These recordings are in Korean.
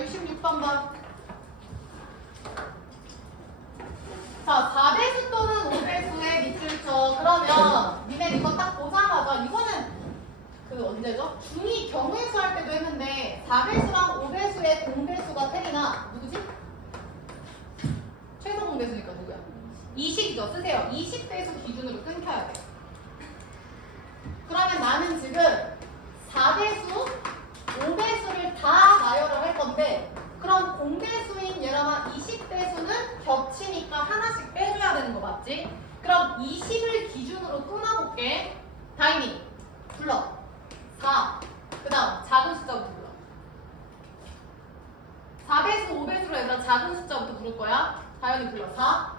66번 봐. 자, 4배수 또는 5배수의 밑줄쳐. 그러면 니네 이거 딱 보자마자 이거는 그 언제죠? 중2 경우에서 할 때도 했는데 4배수랑 5배수의 공배수가 틀리나 누구지? 최소 공배수니까 누구야? 20이죠. 쓰세요. 20배수 기준으로 끊겨야 돼. 그러면 나는 지금 4배수, 5배수를 다 나열을 할 건데 그럼 공배수인 얘랑아 20배수는 겹치니까 하나씩 빼줘야 되는 거 맞지? 그럼 20을 기준으로 끊어볼게. 다인이 불러. 4. 그 다음 작은 숫자부터 불러. 4배수, 5배수로 얘들아 작은 숫자부터 부를 거야. 다현이 불러. 4,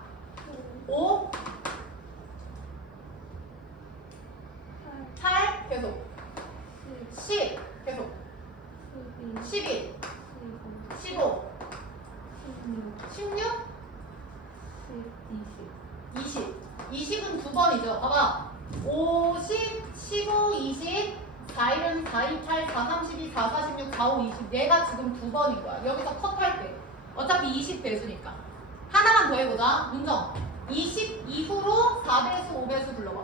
5, 8 계속 10 계속 12 15 16 20 20은 두 번이죠. 봐봐 50 15 20 4, 1은 4, 2, 8 4, 32 4, 46 4, 5, 20 얘가 지금 두 번인 거야. 여기서 컷할게. 어차피 20 배수니까 하나만 더 해보자. 문정 20 이후로 4배수 5배수 불러봐.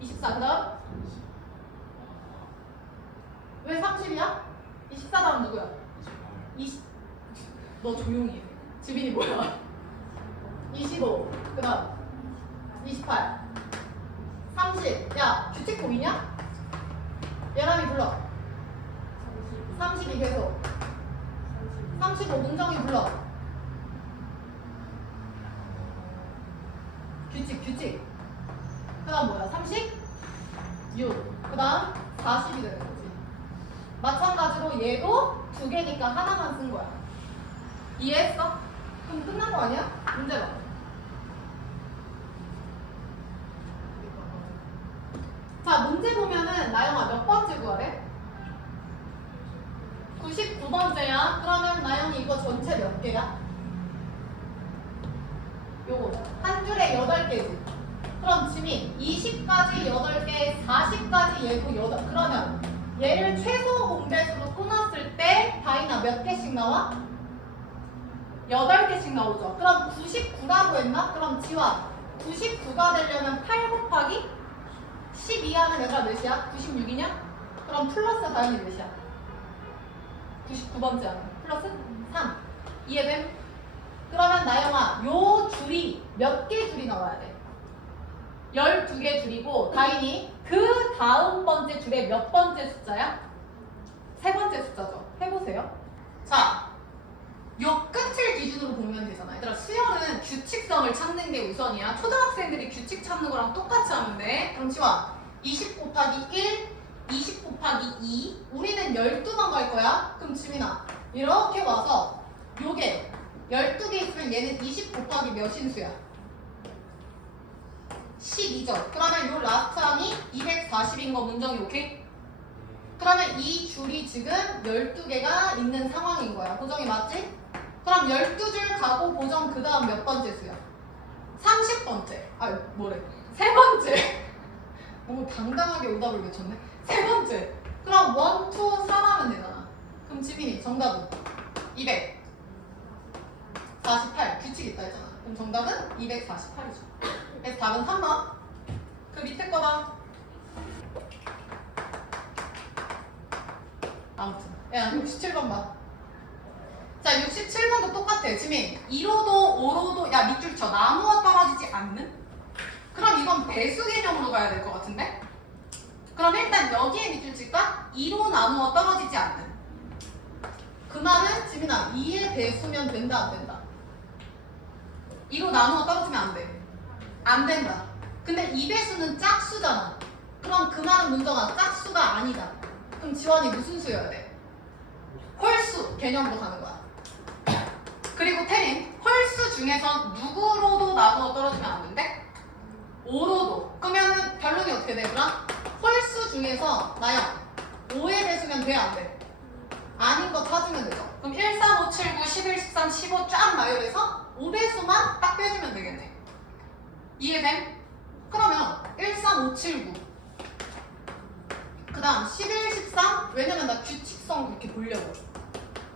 24 그다음 왜 30이야? 24 다음 누구야? 20 너 조용히 해. 지빈이 뭐야? 25 그다음 28 30 야 규칙 보이냐? 예람이 불러. 32 계속 35 문정이 불러. 규칙 그 다음 뭐야? 36 그 다음 40이 되는 거지. 마찬가지로 얘도 두 개니까 하나만 쓴 거야. 이해했어? 그럼 끝난 거 아니야? 문제 봐. 자 문제 보면은 나영아 몇 번째 구하래? 99번째야. 그러면 나영이 이거 전체 몇 개야? 요거 한 줄에 8개지. 그럼 지민 20까지 8개, 40까지 얘도 8. 그러면 얘를 최소 공배수로 끊었을 때 다이나 몇 개씩 나와? 8개씩 나오죠. 그럼 99라고 했나? 그럼 지원 99가 되려면 8 곱하기 12 하는 애가 몇이야? 96이냐? 그럼 플러스 다이이 몇이야? 99번째 하는 플러스 3. 이해됨? 그러면 나영아 요 줄이 몇 개 줄이 나와야 돼? 12개 줄이고 다인이 그 다음 번째 줄에 몇 번째 숫자야? 세 번째 숫자죠. 해보세요. 자, 요 끝을 기준으로 보면 되잖아. 얘들아 수열은 규칙성을 찾는 게 우선이야. 초등학생들이 규칙 찾는 거랑 똑같이 하면 돼. 그럼 지원 20 곱하기 1 20 곱하기 2 우리는 12번 갈 거야. 그럼 지민아 이렇게 와서 요게 12개 있으면 얘는 20 곱하기 몇인 수야? 12죠. 그러면 요 라스트 항이 240인 거 문정이 오케이? 그러면 이 줄이 지금 12개가 있는 상황인 거야. 보정이 맞지? 그럼 12줄 가고 보정 그 다음 몇 번째 수야? 30번째. 아유 뭐래? 세 번째. 너무 당당하게 오답을 외쳤네. 세 번째. 그럼 1, 2, 3 하면 되잖아. 그럼 지민이 정답은 248. 규칙 있다 했잖아. 그럼 정답은 248이죠. 그래서 답은 3번. 그 밑에 거 봐. 아무튼 야 67번 봐. 자 67번도 똑같아. 지민 2로도 5로도 야 밑줄 쳐. 나누어 떨어지지 않는? 그럼 이건 배수 개념으로 가야 될 것 같은데? 그럼 일단 여기에 밑줄 칠까? 2로 나누어 떨어지지 않는. 그 말은 지민아 2의 배수면 된다 안 된다? 2로 나누어 떨어지면 안 돼. 안 된다. 근데 2배수는 짝수잖아. 그럼 그 말은 문정아 짝수가 아니다. 그럼 지원이 무슨 수여야 돼? 홀수 개념으로 가는 거야. 그리고 태린 홀수 중에서 누구로도 나누어 떨어지면 안 된대? 5로도. 그러면 결론이 어떻게 돼? 그럼 홀수 중에서 나야 5의 배수면 돼 안 돼? 아닌 거 찾으면 되죠. 그럼 1, 3, 5, 7, 9, 11, 13, 15 쫙 나열해서 5배수만 딱 빼주면 되겠네. 이해됨? 그러면 1, 3, 5, 7, 9 그 다음 11, 13 23? 왜냐면 나 규칙성 그렇게 보려고.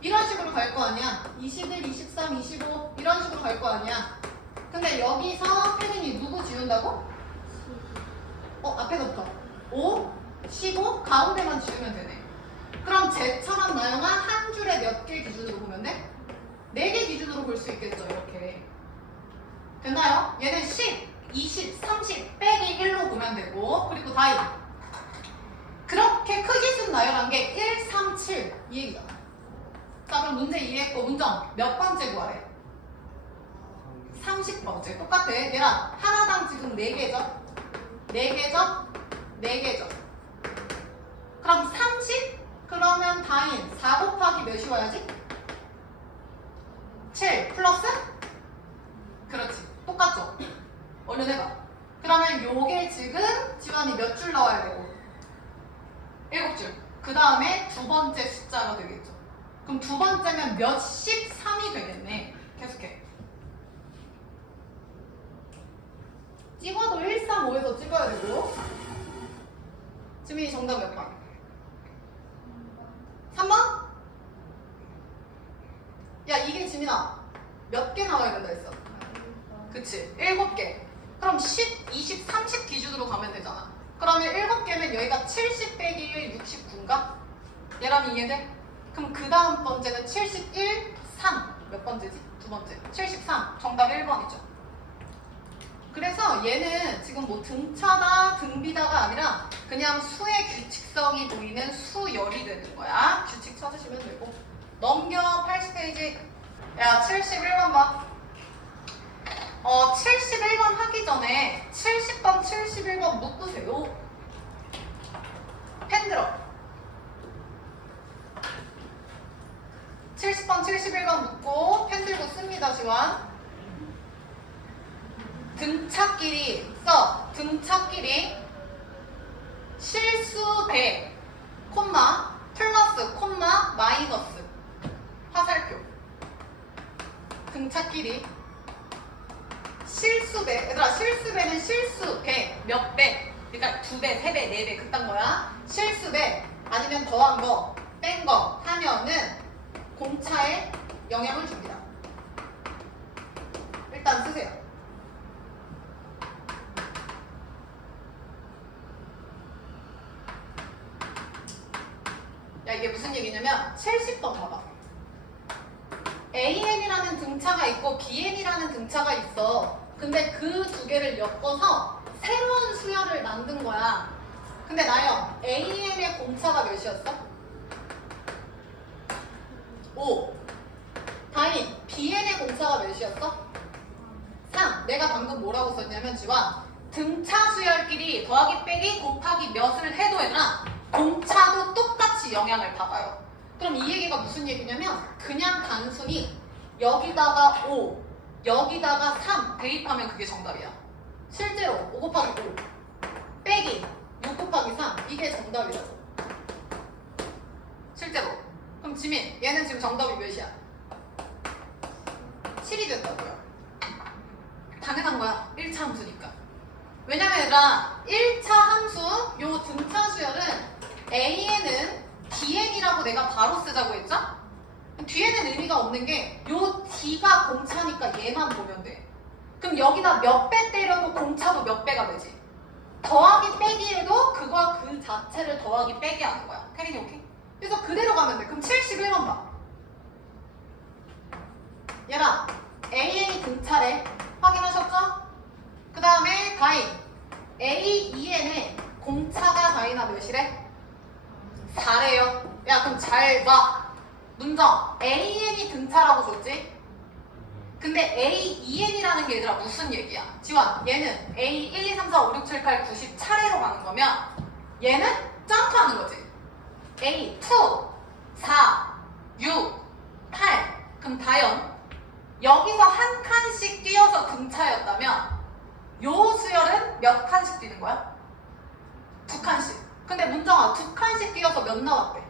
이런 식으로 갈 거 아니야. 21, 23, 25 이런 식으로 갈 거 아니야. 근데 여기서 태린이 누구 지운다고? 앞에서부터 5, 15 가운데만 지우면 되네. 그럼 쟤처럼 나영아 한 줄에 몇 개 기준으로 보면 돼? 4개 기준으로 볼 수 있겠죠. 이렇게 됐나요? 얘는 10, 20, 30 빼기 1로 보면 되고, 그리고 다이 그렇게 크기 순 나열한 게 1, 3, 7 이 얘기잖아. 자, 그럼 문제 이해했고 문정 몇 번째 구하래? 30번째. 똑같아. 얘랑 하나당 지금 4개죠? 4개죠? 4개죠? 그럼 30? 그러면 다인 4 곱하기 몇이 와야지? 7 플러스? 그렇지. 똑같죠? 얼른 해봐. 그러면 요게 지금 지원이 몇 줄 나와야 되고? 7줄. 그 다음에 두 번째 숫자가 되겠죠. 그럼 두 번째면 몇십 3이 되겠네. 계속해. 찍어도 1, 3, 5에서 찍어야 되고. 지민이 정답 몇 번? 3번? 야, 이게 지민아 몇 개 나와야 된다 했어? 그치, 7개. 그럼 10, 20, 30 기준으로 가면 되잖아. 그러면 7개면 여기가 70 빼기 1, 69인가? 얘랑 이해돼? 그럼 그 다음 번째는 71, 3. 몇 번째지? 두 번째. 73. 정답 1번이죠. 그래서 얘는 지금 뭐 등차다, 등비다가 아니라 그냥 수의 규칙성이 보이는 수열이 되는 거야. 규칙 찾으시면 되고. 넘겨 80페이지. 야, 71번 봐. 71번 하기 전에 70번, 71번 묶으세요. 펜 들어. 70번, 71번 묶고 펜 들고 씁니다, 지원. 등차끼리 써. 등차끼리 실수배, 콤마, 플러스, 콤마, 마이너스. 화살표. 등차끼리 실수배. 얘들아, 실수배는 실수배 몇 배. 그러니까 2배, 3배, 4배 그딴 거야. 실수배 아니면 더한 거, 뺀 거 하면은 공차에 영향을 줍니다. 일단 쓰세요. 야, 이게 무슨 얘기냐면 70번 봐봐. AN이라는 등차가 있고 BN이라는 등차가 있어. 근데 그 두 개를 엮어서 새로운 수열을 만든 거야. 근데 나영, AN의 공차가 몇이었어? 5. 다인, BN의 공차가 몇이었어? 3. 내가 방금 뭐라고 썼냐면 지원, 등차 수열끼리 더하기 빼기 곱하기 몇을 해도 얘들아 공차도 똑같이 영향을 받아요. 그럼 이 얘기가 무슨 얘기냐면 그냥 단순히 여기다가 5, 여기다가 3 대입하면 그게 정답이야. 실제로 5 곱하기 5 빼기 6 곱하기 3 이게 정답이라고. 실제로. 그럼 지민, 얘는 지금 정답이 몇이야? 7이 됐다고요. 당연한 거야. 1차 함수니까. 왜냐면 얘들아 1차 함수 요 등차 수열은 AN은 DN이라고 내가 바로 쓰자고 했죠? 뒤에는 의미가 없는 게 요 D가 공차니까 얘만 보면 돼. 그럼 여기다 몇 배 때려도 공차도 몇 배가 되지. 더하기 빼기 해도 그거 그 자체를 더하기 빼기 하는 거야. 태린이 오케이? 그래서 그대로 가면 돼. 그럼 71번 봐. 얘랑 AN이 등차래. 확인하셨죠? 그 다음에 다인 AEN의 공차가 다인아 몇이래? 4래요. 야, 그럼 잘 봐. 문정 AN이 등차라고 줬지? 근데 AEN이라는 게 얘들아 무슨 얘기야? 지원, 얘는 A 1, 2, 3, 4, 5, 6, 7, 8, 90 차례로 가는 거면 얘는 점프하는 거지. A 2, 4, 6, 8. 그럼 다연 여기서 한 칸씩 뛰어서 등차였다면 요 수열은 몇 칸씩 뛰는 거야? 2칸씩. 근데 문정아 2칸씩 뛰어서 몇 나왔대?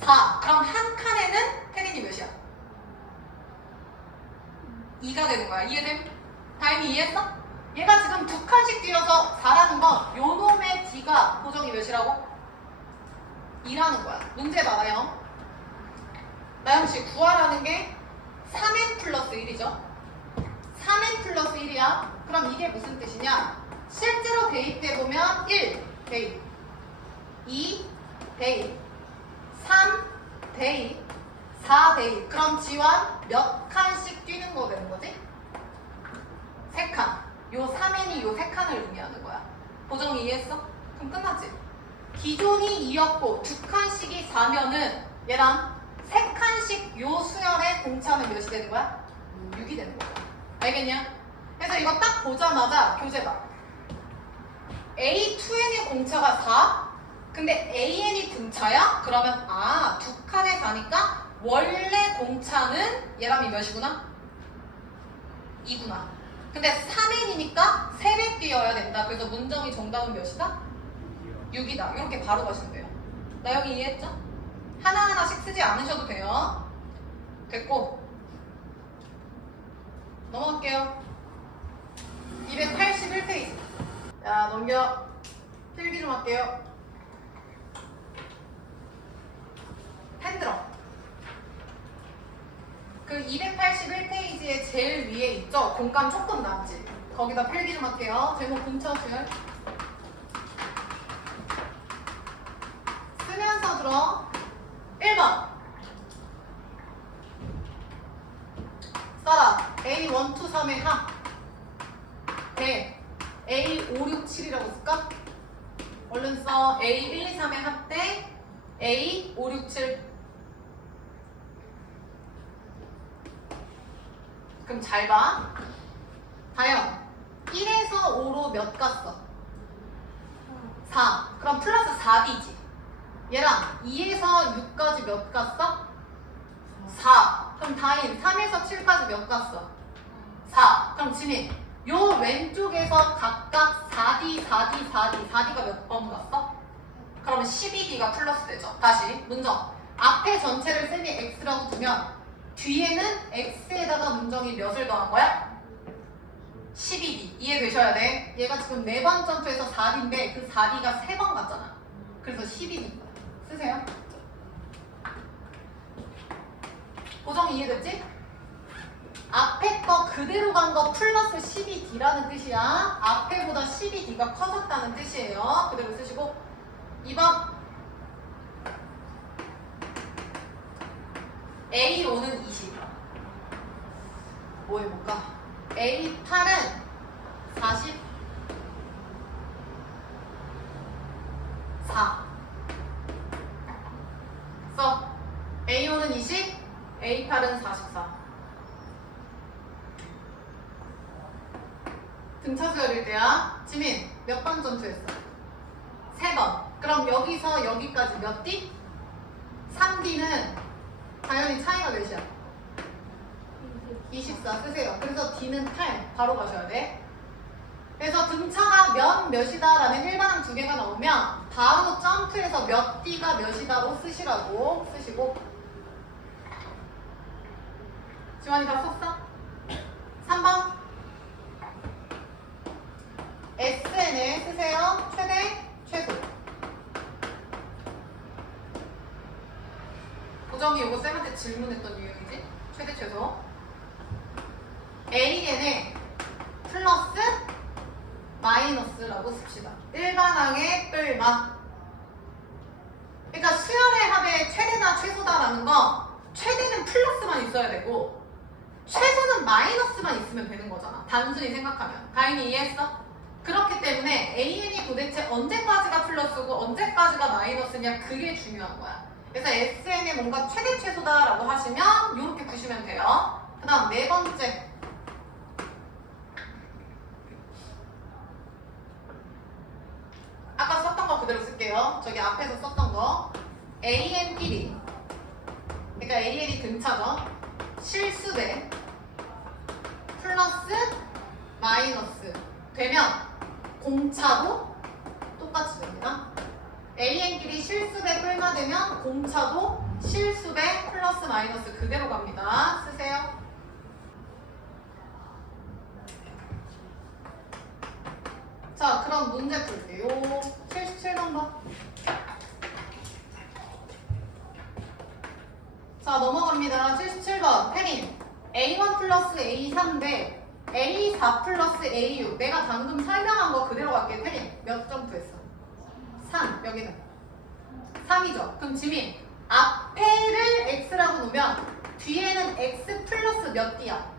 4. 그럼 한 칸에는 태린이 몇이야? 2가 되는 거야. 이해돼? 다행히 이해했어? 얘가 지금 2칸씩 뛰어서 4라는 건 요놈의 D가 고정이 몇이라고? 2라는 거야. 문제 봐요. 나영씨 구하라는 게 3n 플러스 1이죠. 3n 플러스 1이야. 그럼 이게 무슨 뜻이냐? 실제로 대입해보면 1 대입, 2 대입, 3 대입, 4 대입. 그럼 지원 몇 칸씩 뛰는 거 되는 거지? 3칸. 요 3n이 요 3칸을 의미하는 거야. 보정이 이해했어? 그럼 끝났지? 기존이 2였고 2칸씩이 4면은 얘랑 3칸씩 요 수열의 공차는 몇이 되는 거야? 6이 되는 거야. 알겠냐? 그래서 이거 딱 보자마자 교재 봐. A2n의 공차가 4? 근데 AN이 등차야? 그러면 2칸에 4니까 원래 공차는 얘랑이 몇이구나? 2구나. 근데 3n이니까 3배 뛰어야 된다. 그래서 문정이 정답은 몇이다? 6이다. 이렇게 바로 가시면 돼요. 나 여기 이해했죠? 하나하나씩 쓰지 않으셔도 돼요. 됐고 넘어갈게요. 281페이지. 자, 넘겨. 필기 좀 할게요. 펜 들어. 그 281페이지의 제일 위에 있죠? 공간 조금 남지. 거기다 필기 좀 할게요. 제목 분차수열. 쓰면서 들어. 1번. 써라. A1, 2, 3의 합. 대 A5, 6, 7이라고 쓸까? 얼른 써. A1, 2, 3의 합 대 A5, 6, 7. 그럼 잘 봐. 다현. 1에서 5로 몇 갔어? 4. 그럼 플러스 4B지. 얘랑 2에서 6까지 몇 갔어? 4. 그럼 다인 3에서 7까지 몇 갔어? 4. 그럼 지민 요 왼쪽에서 각각 4D, 4D, 4D, 4D가 몇 번 갔어? 그러면 12D가 플러스 되죠. 다시 문정. 앞에 전체를 셈이 X라고 두면 뒤에는 X에다가 문정이 몇을 더한 거야? 12D. 이해되셔야 돼. 얘가 지금 4번 점프해서 4D인데 그 4D가 3번 갔잖아. 그래서 12D. 쓰세요. 고정 이해됐지? 앞에 거 그대로 간 거 플러스 12D라는 뜻이야. 앞에보다 12D가 커졌다는 뜻이에요. 그대로 쓰시고 2번 A5는 20. 뭐 해볼까? A8은 44. 써. A5는 20, A8은 44. 등차 수열일 때야. 지민, 몇 번 전투했어? 3번. 그럼 여기서 여기까지 몇 D? 3D는 당연히 차이가 몇이야? 24 쓰세요. 그래서 D는 8. 바로 가셔야 돼. 그래서 등차가 몇이다 라는 일반항 2개가 나오면 바로 점프해서 몇 D가 몇이다로 쓰시라고 쓰시고. 지원이 다 썼어? 3번 SN에 쓰세요. 최대, 최소. 고정이 요거 쌤한테 질문했던 유형이지? 최대, 최소. AN에 플러스, 마이너스라고 씁시다. 일반항의 끌마. 그러니까 수열의 합의 최대나 최소다라는 건 최대는 플러스만 있어야 되고 최소는 마이너스만 있으면 되는 거잖아. 단순히 생각하면. 다인이 이해했어? 그렇기 때문에 AN이 도대체 언제까지가 플러스고 언제까지가 마이너스냐 그게 중요한 거야. 그래서 SN이 뭔가 최대 최소다라고 하시면 이렇게 보시면 돼요. 그 다음 4번째. 아까 썼던 거 그대로 쓸게요. 저기 앞에서 썼던 거. AN끼리. 그러니까 AN이 등차죠. 실수대 플러스 마이너스 되면 공차도 똑같이 됩니다. AN끼리 실수배 끌마되면 공차도 실수배 플러스 마이너스 그대로 갑니다. 쓰세요. 자, 그럼 문제 풀게요. 77번 봐. 자, 넘어갑니다. 77번. 패린. A1 플러스 A3대 A4 플러스 A6. 내가 방금 설명한 거 그대로 갈게. 패린. 몇 점프했어? 3. 여기는 3이죠. 그럼 지민. 앞에를 X라고 놓으면 뒤에는 X 플러스 몇 D야?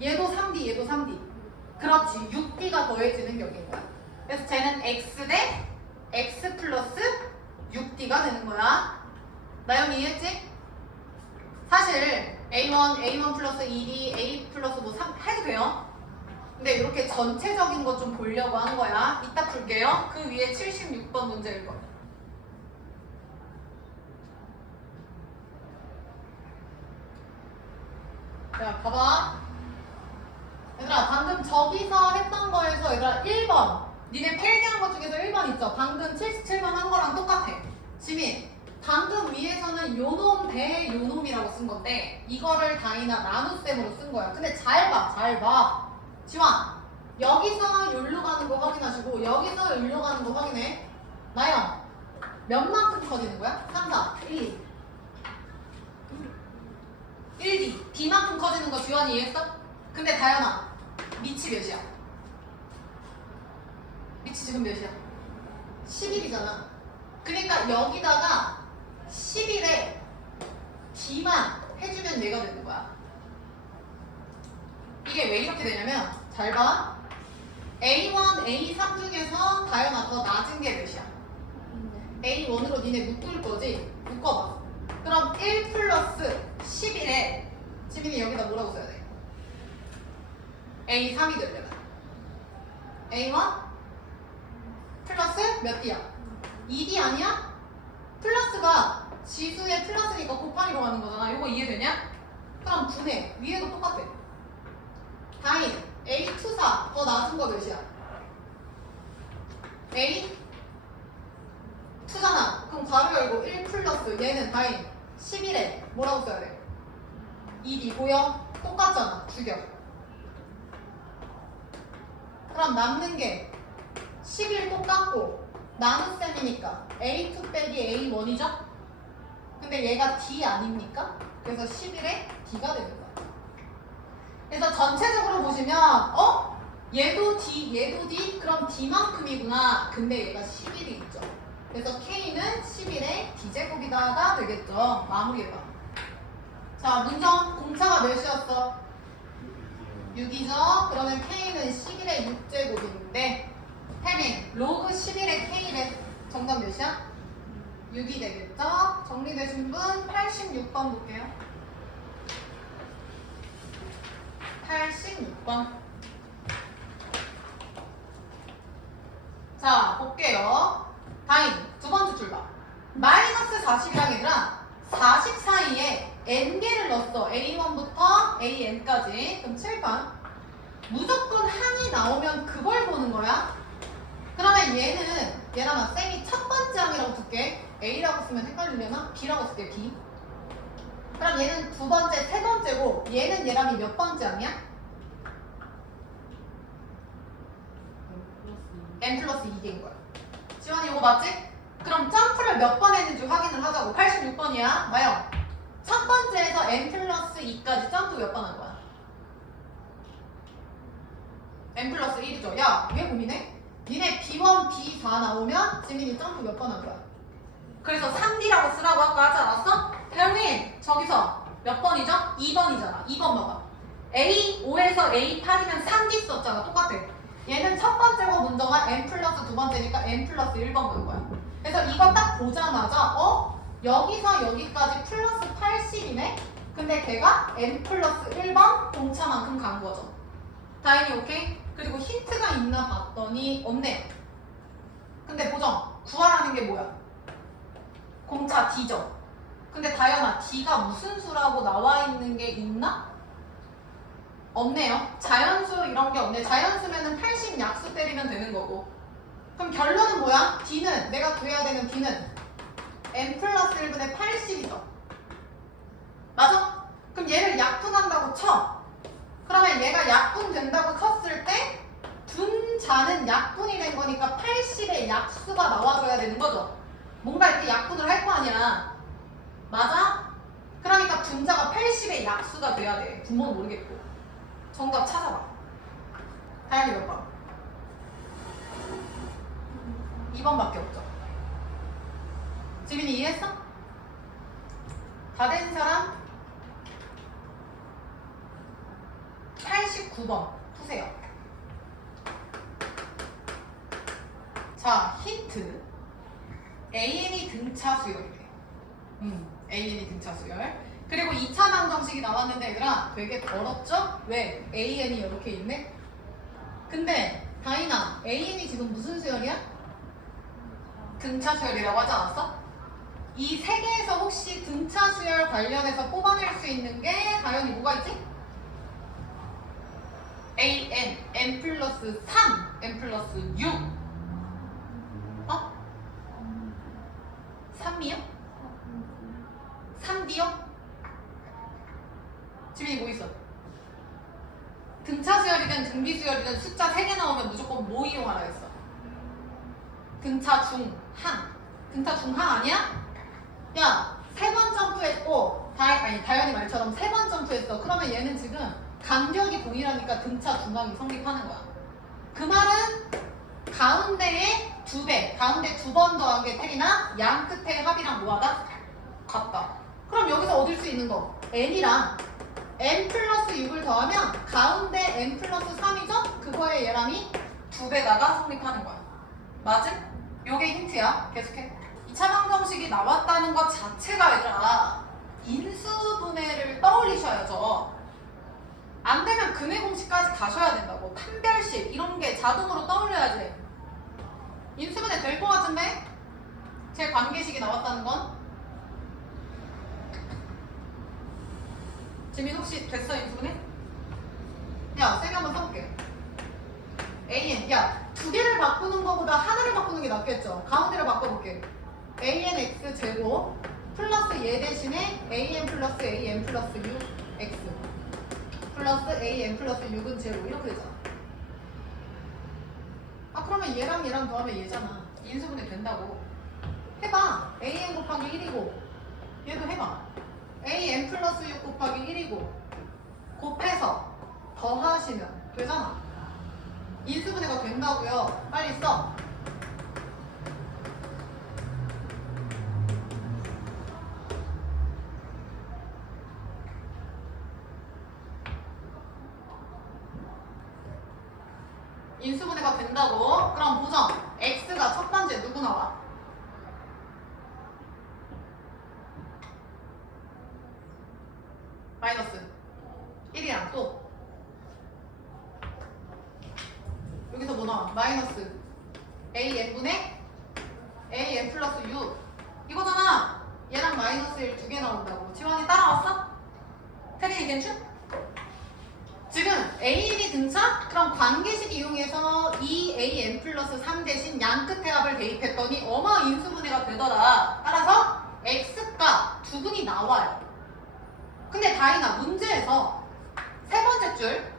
얘도 3D, 얘도 3D. 그렇지. 6D가 더해지는 격인 거야. 그래서 쟤는 X 대 X 플러스 6D가 되는 거야. 나영이 이해했지? 사실 A1 플러스 2D, A 플러스 뭐 3 해도 돼요. 근데 이렇게 전체적인 거 좀 보려고 한 거야. 이따 풀게요. 그 위에 76번 문제 읽어. 자, 봐봐. 얘들아, 방금 저기서 했던 거에서 얘들아 1번. 니네 필기한 것 중에서 1번 있죠? 방금 77번 한 거랑 똑같아. 지민, 방금 위에서는 요놈 대 요놈이라고 쓴 건데 이거를 다이나 나눗셈으로 쓴 거야. 근데 잘 봐, 잘 봐. 지환, 여기서 여기로 가는 거 확인하시고 여기서 여기로 가는 거 확인해. 나영, 몇만큼 커지는 거야? 3, 4, 1, 2. 1D, D만큼 커지는 거 지환이 이해했어? 근데 다현아, 미치 몇이야? 미치 지금 몇이야? 11이잖아. 그러니까 여기다가 11에 D만 해주면 얘가 되는 거야. 이게 왜 이렇게 되냐면 잘 봐. A1, A3 중에서 다현아 더 낮은 게 몇이야? A1으로 니네 묶을 거지? 묶어봐. 그럼 1 플러스 11에 지민이 여기다 뭐라고 써야 돼? A3이 되려면 A1 플러스 몇 D야? 2D 아니야? 플러스가 지수의 플러스니까 곱하기로 가는 거잖아. 이거 이해되냐? 그럼 분해. 위에도 똑같아. 다인 A24 더 낮은 거 몇이야? A2잖아. 그럼 괄호 열고 1 플러스 얘는 다인 11에 뭐라고 써야 돼? 2D 보여? 똑같잖아. 죽여. 그럼 남는 게 11 똑같고 나눗셈이니까 A2 빼기 A1이죠? 근데 얘가 D 아닙니까? 그래서 11에 D가 되는 거야. 그래서 전체적으로 보시면 얘도 D, 얘도 D? 그럼 D만큼이구나. 근데 얘가 11이 있죠. 그래서 K는 11의 D제곱이다가 되겠죠. 마무리해봐. 자, 문정 공차가 몇이었어? 6이죠? 그러면 K는 11의 6제곱인데 패링 로그 11의 K의 정답 몇이야? 6이 되겠죠? 정리되신 분 86번 볼게요. 86번. 자, 볼게요. 다인 두 번째 출발. 마이너스 40이랑 얘들아 40 사이에 n개를 넣었어. A1부터 AN까지. 그럼 7번. 무조건 한이 나오면 그걸 보는 거야. 그러면 얘랑 쌤이 첫 번째 항이라고 둘게. A라고 쓰면 헷갈리려나? B라고 쓸게. B. 그럼 얘는 두 번째, 세 번째고 얘는 얘랑이 몇 번째 항이야? n 플러스 2개인 거야. 지원이 이거 맞지? 그럼 점프를 몇 번 했는지 확인을 하자고. 86번이야. 나요. 첫 번째에서 n 플러스 2까지 점프 몇 번 한 거야? n 플러스 1이죠. 야, 왜 고민해? 니네 B1, B4 나오면 지민이 점프 몇 번 한 거야? 그래서 3D라고 쓰라고 아까 하지 않았어? 태영님, 저기서 몇 번이죠? 2번이잖아. 2번 봐봐. A5에서 A8이면 3D 썼잖아. 똑같아. 얘는 첫 번째고 문제가 n 플러스 두 번째니까 n 플러스 1번 간 거야. 그래서 이거 딱 보자마자 여기서 여기까지 플러스 80이네? 근데 걔가 n 플러스 1번 공차만큼 간 거죠. 다행히 오케이? 그리고 힌트가 있나 봤더니 없네. 근데 보정 구하라는 게 뭐야? 공차 D죠. 근데 다현아 D가 무슨 수라고 나와 있는 게 있나? 없네요. 자연수 이런 게 없네. 자연수면은 80 약수 때리면 되는 거고. 그럼 결론은 뭐야? D는 내가 구해야 되는 D는 n 플러스 1분의 80이죠. 맞아? 그럼 얘를 약분한다고 쳐. 그러면 얘가 약분된다고 쳤을 때 분자는 약분이 된 거니까 80의 약수가 나와줘야 되는 거죠. 뭔가 이렇게 약분을 할 거 아니야. 맞아? 약수가 돼야 돼. 분모는 모르겠고. 정답 찾아봐. 다현이 몇 번? 2번밖에 없죠. 지민이 이해했어? 다 된 사람? 89번 푸세요. 자, 힌트. AN이 등차 수열이래. AN이 등차 수열. 그리고 2차 방정식이 나왔는데 얘들아 되게 더럽죠? 왜? AN이 이렇게 있네? 근데 다인아, AN이 지금 무슨 수열이야? 등차 수열이라고 하지 않았어? 이 세 개에서 혹시 등차 수열 관련해서 뽑아낼 수 있는 게 다현이 뭐가 있지? AN, N 플러스 3, N 플러스 6. 어? 3이요? 3D요? 지민이 뭐 있어? 등차 수열이든 등비 수열이든 숫자 3개 나오면 무조건 뭐 이용하라 했어? 등차 중항. 등차 중항 아니야? 야, 3번 점프했고 다현이 말처럼 3번 점프했어. 그러면 얘는 지금 간격이 동일하니까 등차 중항이 성립하는 거야. 그 말은 가운데에 2배, 가운데 2번 더한 게 텔이나 양 끝의 합이랑 뭐하다? 같다. 그럼 여기서 얻을 수 있는 거 n이랑 n 플러스 6을 더하면 가운데 n 플러스 3이죠? 그거의 얘랑이 2배다가 성립하는 거야. 맞음? 요게 힌트야. 계속해. 2차 방정식이 나왔다는 것 자체가 얘들아 인수분해를 떠올리셔야죠. 안 되면 근해 공식까지 가셔야 된다고. 판별식 이런 게 자동으로 떠올려야지. 인수분해 될 것 같은데? 제 관계식이 나왔다는 건? 지민 혹시 됐어 인수분해? 야, 쌤이 한번 써볼게. AN, 야, 2개를 바꾸는 것보다 하나를 바꾸는 게 낫겠죠? 가운데를 바꿔볼게. ANX 제곱 플러스 얘 대신에 AN 플러스 AN 플러스 6X 플러스 AN 플러스 6은 제곱 이렇게 되잖아. 아, 그러면 얘랑 얘랑 더하면 얘잖아. 인수분해 된다고. 해봐. AN 곱하기 1이고 얘도 해봐. AN 플러스 6 곱하기 1이고 곱해서 더하시면 되잖아. 인수분해가 된다고요. 빨리 써. 인수분해가 된다고. 그럼 보정. X가 첫 번째 누구 나와? 마이너스 1이랑 또 여기서 뭐 나와? 마이너스 AN분의 AN 플러스 6 이거잖아. 얘랑 마이너스 1 두 개 나온다고. 지원이 따라왔어? 태린이 괜찮? 지금 AN이 등차? 그럼 관계식 이용해서 2AN 플러스 3 대신 양 끝의 합을 대입했더니 어마 인수분해가 되더라. 따라서 X가 두 분이 나와요. 근데 다이나 문제에서 세 번째 줄,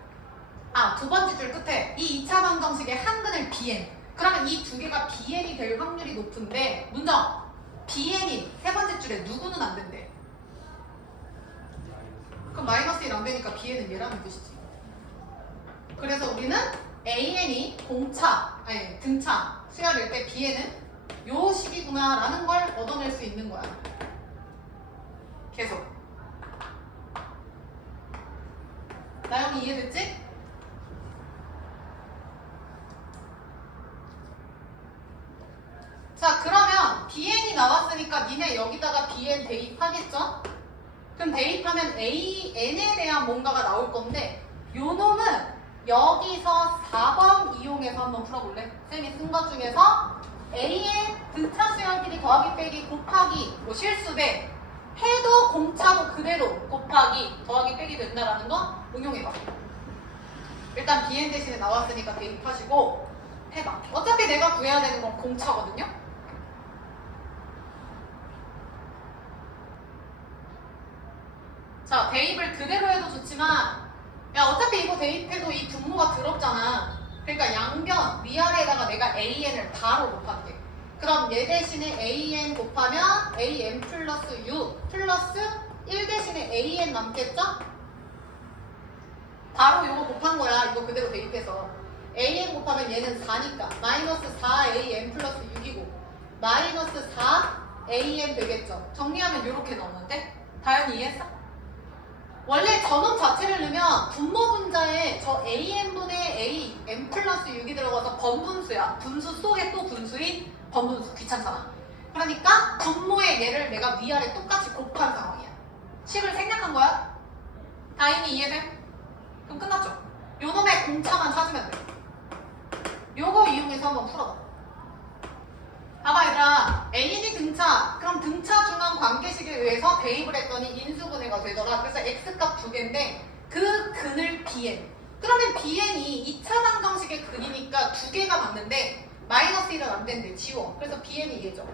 두 번째 줄 끝에 이 2차 방정식의 한근을 BN. 그러면 이 두 개가 BN이 될 확률이 높은데 문정, BN이 세 번째 줄에 누구는 안 된대. 그럼 마이너스 1 안 되니까 BN은 얘라는 뜻이지. 그래서 우리는 AN이 등차 수열일 때 BN은 요 식이구나 라는 걸 얻어낼 수 있는 거야. 계속. 나영이 이해됐지? 자, 그러면 BN이 나왔으니까 니네 여기다가 BN 대입하겠죠? 그럼 대입하면 AN에 대한 뭔가가 나올 건데 요 놈은 여기서 4번 이용해서 한번 풀어볼래? 쌤이 쓴 것 중에서 A의 등차 수열끼리 더하기 빼기 곱하기 뭐 실수배 해도 공차고 그대로 곱하기 더하기 빼기 된다라는 거 응용해봐. 일단 BN 대신에 나왔으니까 대입하시고 해봐. 어차피 내가 구해야 되는 건 공차거든요. 자, 대입을 그대로 해도 좋지만 야, 어차피 이거 대입해도 이 분모가 더럽잖아. 그러니까 양변 위아래에다가 내가 AN을 바로 곱할게. 그럼 얘 대신에 AN 곱하면 AN 플러스 6 플러스 1 대신에 AN 남겠죠? 바로 이거 곱한 거야. 이거 그대로 대입해서 AN 곱하면 얘는 4니까 마이너스 4AN 플러스 6이고 마이너스 4AN 되겠죠. 정리하면 이렇게 나오는데 다현이 이해했어? 원래 저놈 자체를 넣으면 분모 분자에 저 AN분의 AN 플러스 6이 들어가서 번분수야. 분수 속에 또 분수인 번분수. 귀찮잖아. 그러니까 분모의 얘를 내가 위아래 똑같이 곱한 상황이야. 식을 생략한 거야? 다인이 이해돼? 그럼 끝났죠? 요놈의 공차만 찾으면 돼. 요거 이용해서 한번 풀어봐. 봐봐 얘들아, AN이 등차. 그럼 등차 중간 관계식에 의해서 대입을 했더니 인수분해가 되더라. 그래서 x값 2개인데 그 근을 bn. 그러면 bn이 2차 방정식의 근이니까 2개가 맞는데 마이너스 1은 안 된대. 지워. 그래서 bn이 얘죠.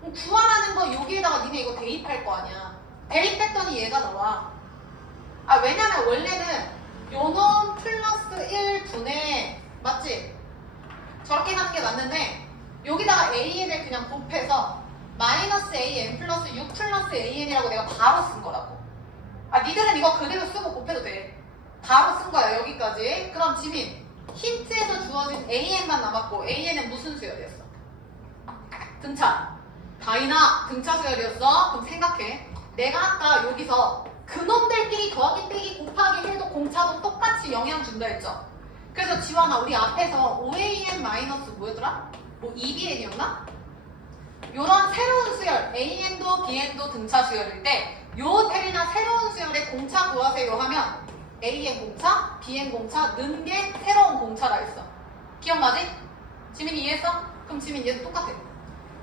그럼 구하라는 거 여기에다가 니네 이거 대입할 거 아니야. 대입했더니 얘가 나와. 아 왜냐면 원래는 요놈 플러스 1분의 맞지? 저렇게 하는 게 맞는데 여기다가 AN을 그냥 곱해서 마이너스 AN 플러스 6 플러스 AN이라고 내가 바로 쓴 거라고. 아 니들은 이거 그대로 쓰고 곱해도 돼. 바로 쓴 거야 여기까지. 그럼 지민 힌트에서 주어진 AN만 남았고 AN은 무슨 수열이었어? 등차. 다이나 등차 수열이었어. 그럼 생각해. 내가 아까 여기서 그놈들끼리 더하기 빼기 곱하기 해도 공차도 똑같이 영향 준다 했죠. 그래서 지원아 우리 앞에서 OAN 마이너스 뭐였더라? 뭐 EBN이었나? 요런 새로운 수열 AN도 BN도 등차 수열일 때 요 텔이나 새로운 수열의 공차 구하세요 하면 AN 공차, BN 공차 넣은 게 새로운 공차라 했어. 기억나지? 지민이 이해했어? 그럼 지민 얘도 똑같아.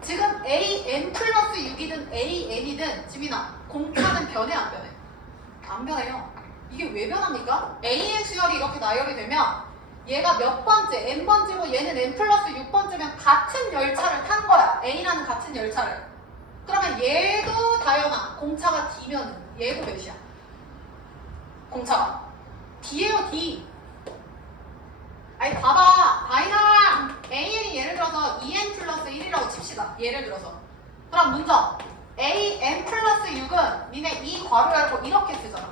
지금 AN 플러스 6이든 AN이든 지민아 공차는 변해 안 변해? 안 변해요. 이게 왜 변합니까? AN 수열이 이렇게 나열이 되면 얘가 몇 번째, n번째고 얘는 n 플러스 6번째면 같은 열차를 탄 거야. A라는 같은 열차를. 그러면 얘도 다연아 공차가 D면 얘도 몇이야? 공차가 D예요 D. 아니 봐봐 다이나 AN이 예를 들어서 2n 플러스 1이라고 칩시다. 예를 들어서. 그럼 문제 AN 플러스 6은 니네 이 괄호 열고 이렇게 쓰잖아.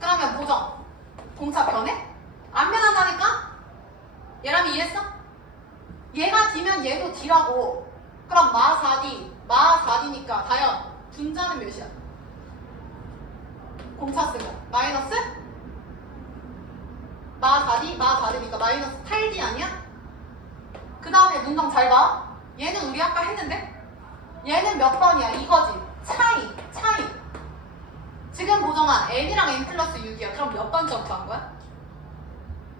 그러면 보정 공차 변해? 안 변한다니까? 얘랑 이해했어? 얘가 D면 얘도 D라고. 그럼 마 4D, 마 4D니까 다연 분자는 몇이야? 공차 쓰면 마이너스? 마 4D, 마 4D니까 마이너스 8D 아니야? 그 다음에 문장 잘 봐. 얘는 우리 아까 했는데? 얘는 몇 번이야? 이거지. 차이. 지금 보정한 n이랑 n 플러스 6이야. 그럼 몇 번 점프한 거야?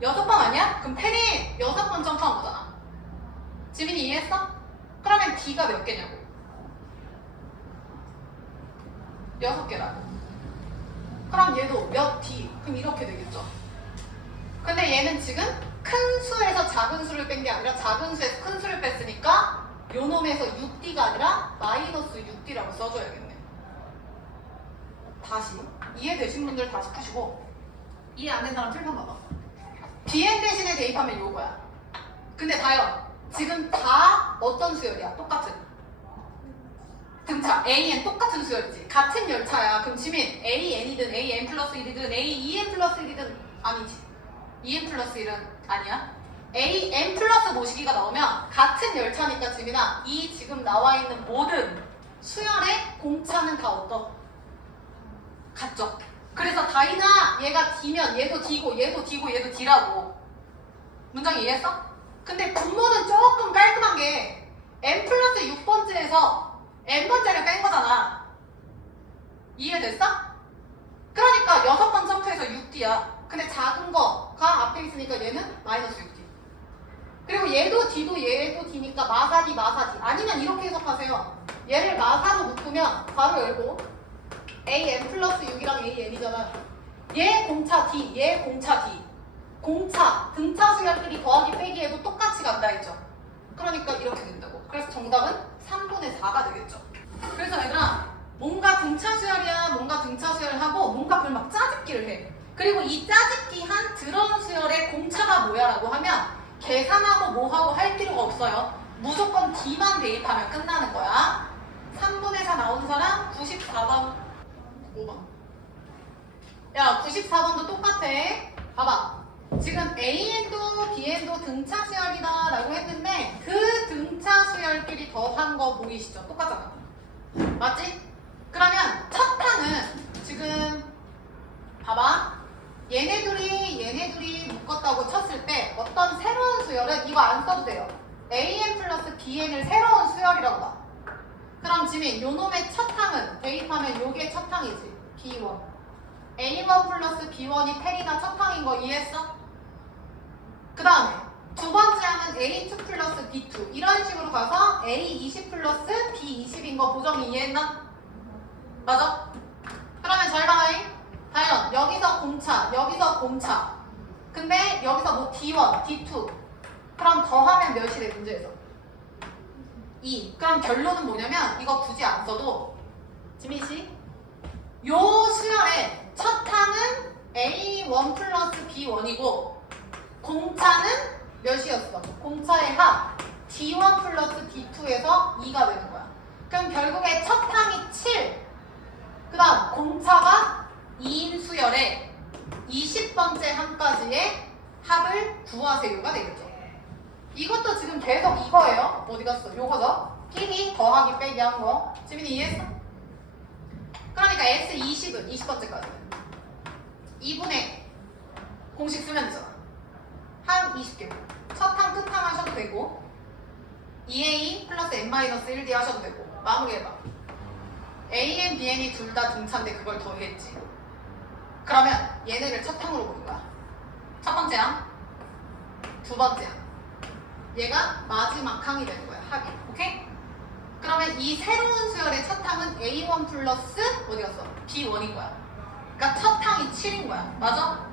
6번 아니야? 그럼 펜이 6번 점프한 거잖아. 지민이 이해했어? 그러면 D가 몇 개냐고. 6개라고. 그럼 얘도 몇 D? 그럼 이렇게 되겠죠. 근데 얘는 지금 큰 수에서 작은 수를 뺀 게 아니라 작은 수에서 큰 수를 뺐으니까 요 놈에서 6D가 아니라 마이너스 6D라고 써줘야겠네. 다시 이해되신 분들 다시 푸시고 이해 안 된 사람 틀면 봐봐. BN 대신에 대입하면 요거야. 근데 다요 지금 다 어떤 수열이야? 똑같은 등차 AN 똑같은 수열이지. 같은 열차야. 그럼 지민 AN이든 AN 플러스 1이든 AEN 플러스 1이든 아니지. EN 플러스 1은 아니야. AN 플러스 모시기가 나오면 같은 열차니까 지민아 이 지금 나와 있는 모든 수열의 공차는 다 어떠? 같죠? 그래서 다이나 얘가 D면 얘도 D고 얘도 D고 얘도 D라고. 문장 이해했어? 근데 분모는 조금 깔끔한 게 n 플러스 6번째에서 n번째를 뺀 거잖아. 이해됐어? 그러니까 6번 점프해서 6D야. 근데 작은 거가 앞에 있으니까 얘는 마이너스 6D. 그리고 얘도 D도 얘도 D니까 마사디 마사디. 아니면 이렇게 해석하세요. 얘를 마사로 묶으면 괄호 열고 AN 플러스 6이랑 AN이잖아. 얘 공차 D, 얘 공차 D. 공차, 등차 수열끼리 더하기 빼기 해도 똑같이 간다 했죠. 그러니까 이렇게 된다고. 그래서 정답은 3분의 4가 되겠죠. 그래서 얘들아 뭔가 등차 수열이야 뭔가 등차 수열하고 뭔가 그걸 막 짜집기를 해. 그리고 이 짜집기 한 들어온 수열의 공차가 뭐야 라고 하면 계산하고 뭐하고 할 필요가 없어요. 무조건 D만 대입하면 끝나는 거야. 3분의 4 나온 사람 94번. 64번도 똑같아. 봐봐. 지금 AN도 BN도 등차 수열이다 라고 했는데 그 등차 수열끼리 더한 거 보이시죠? 똑같잖아. 맞지? 그러면 첫 탄은 지금 봐봐. 얘네 둘이 묶었다고 쳤을 때 어떤 새로운 수열은 이거 안 써도 돼요. AN 플러스 BN을 새로운 수열이라고 봐. 그럼 지민 요 놈의 첫 항은 대입하면 요게 첫 항이지. B1. A1 플러스 B1이 테리나 첫 항인 거 이해했어? 그 다음에 두 번째 항은 A2 플러스 B2 이런 식으로 가서 A20 플러스 B20인 거 보정이 이해했나? 맞아? 그러면 잘 봐잉. 다현 여기서 공차 여기서 공차 근데 여기서 뭐 D1, D2 그럼 더하면 몇이 돼 문제에서? 2. 그럼 결론은 뭐냐면 이거 굳이 안 써도 지민씨 요 수열의 첫 항은 A1 플러스 B1이고 공차는 몇이었어? 공차의 합 D1 플러스 D2에서 2가 되는 거야. 그럼 결국에 첫 항이 7 그 다음 공차가 2인 수열의 20번째 항까지의 합을 구하세요가 되겠죠. 이것도 지금 계속 이거예요. 어디 갔어? 요거죠? 끼기 더하기 빼기 한 거. 지민이 이해했어? 그러니까 S20은 20번째까지 2분의 공식 쓰면 되잖아. 항 20개. 첫 항, 끝 항 하셔도 되고 2A 플러스 N-1D 하셔도 되고 마무리해봐. AN, BN이 둘 다 등차인데 그걸 더했지. 그러면 얘네를 첫 항으로 보는 거야. 첫 번째 항, 두 번째 항. 얘가 마지막 항이 되는 거야. 합이. 오케이? 그러면 이 새로운 수열의 첫 항은 A1 플러스 어디 갔어? B1인 거야. 그러니까 첫 항이 7인 거야. 맞아?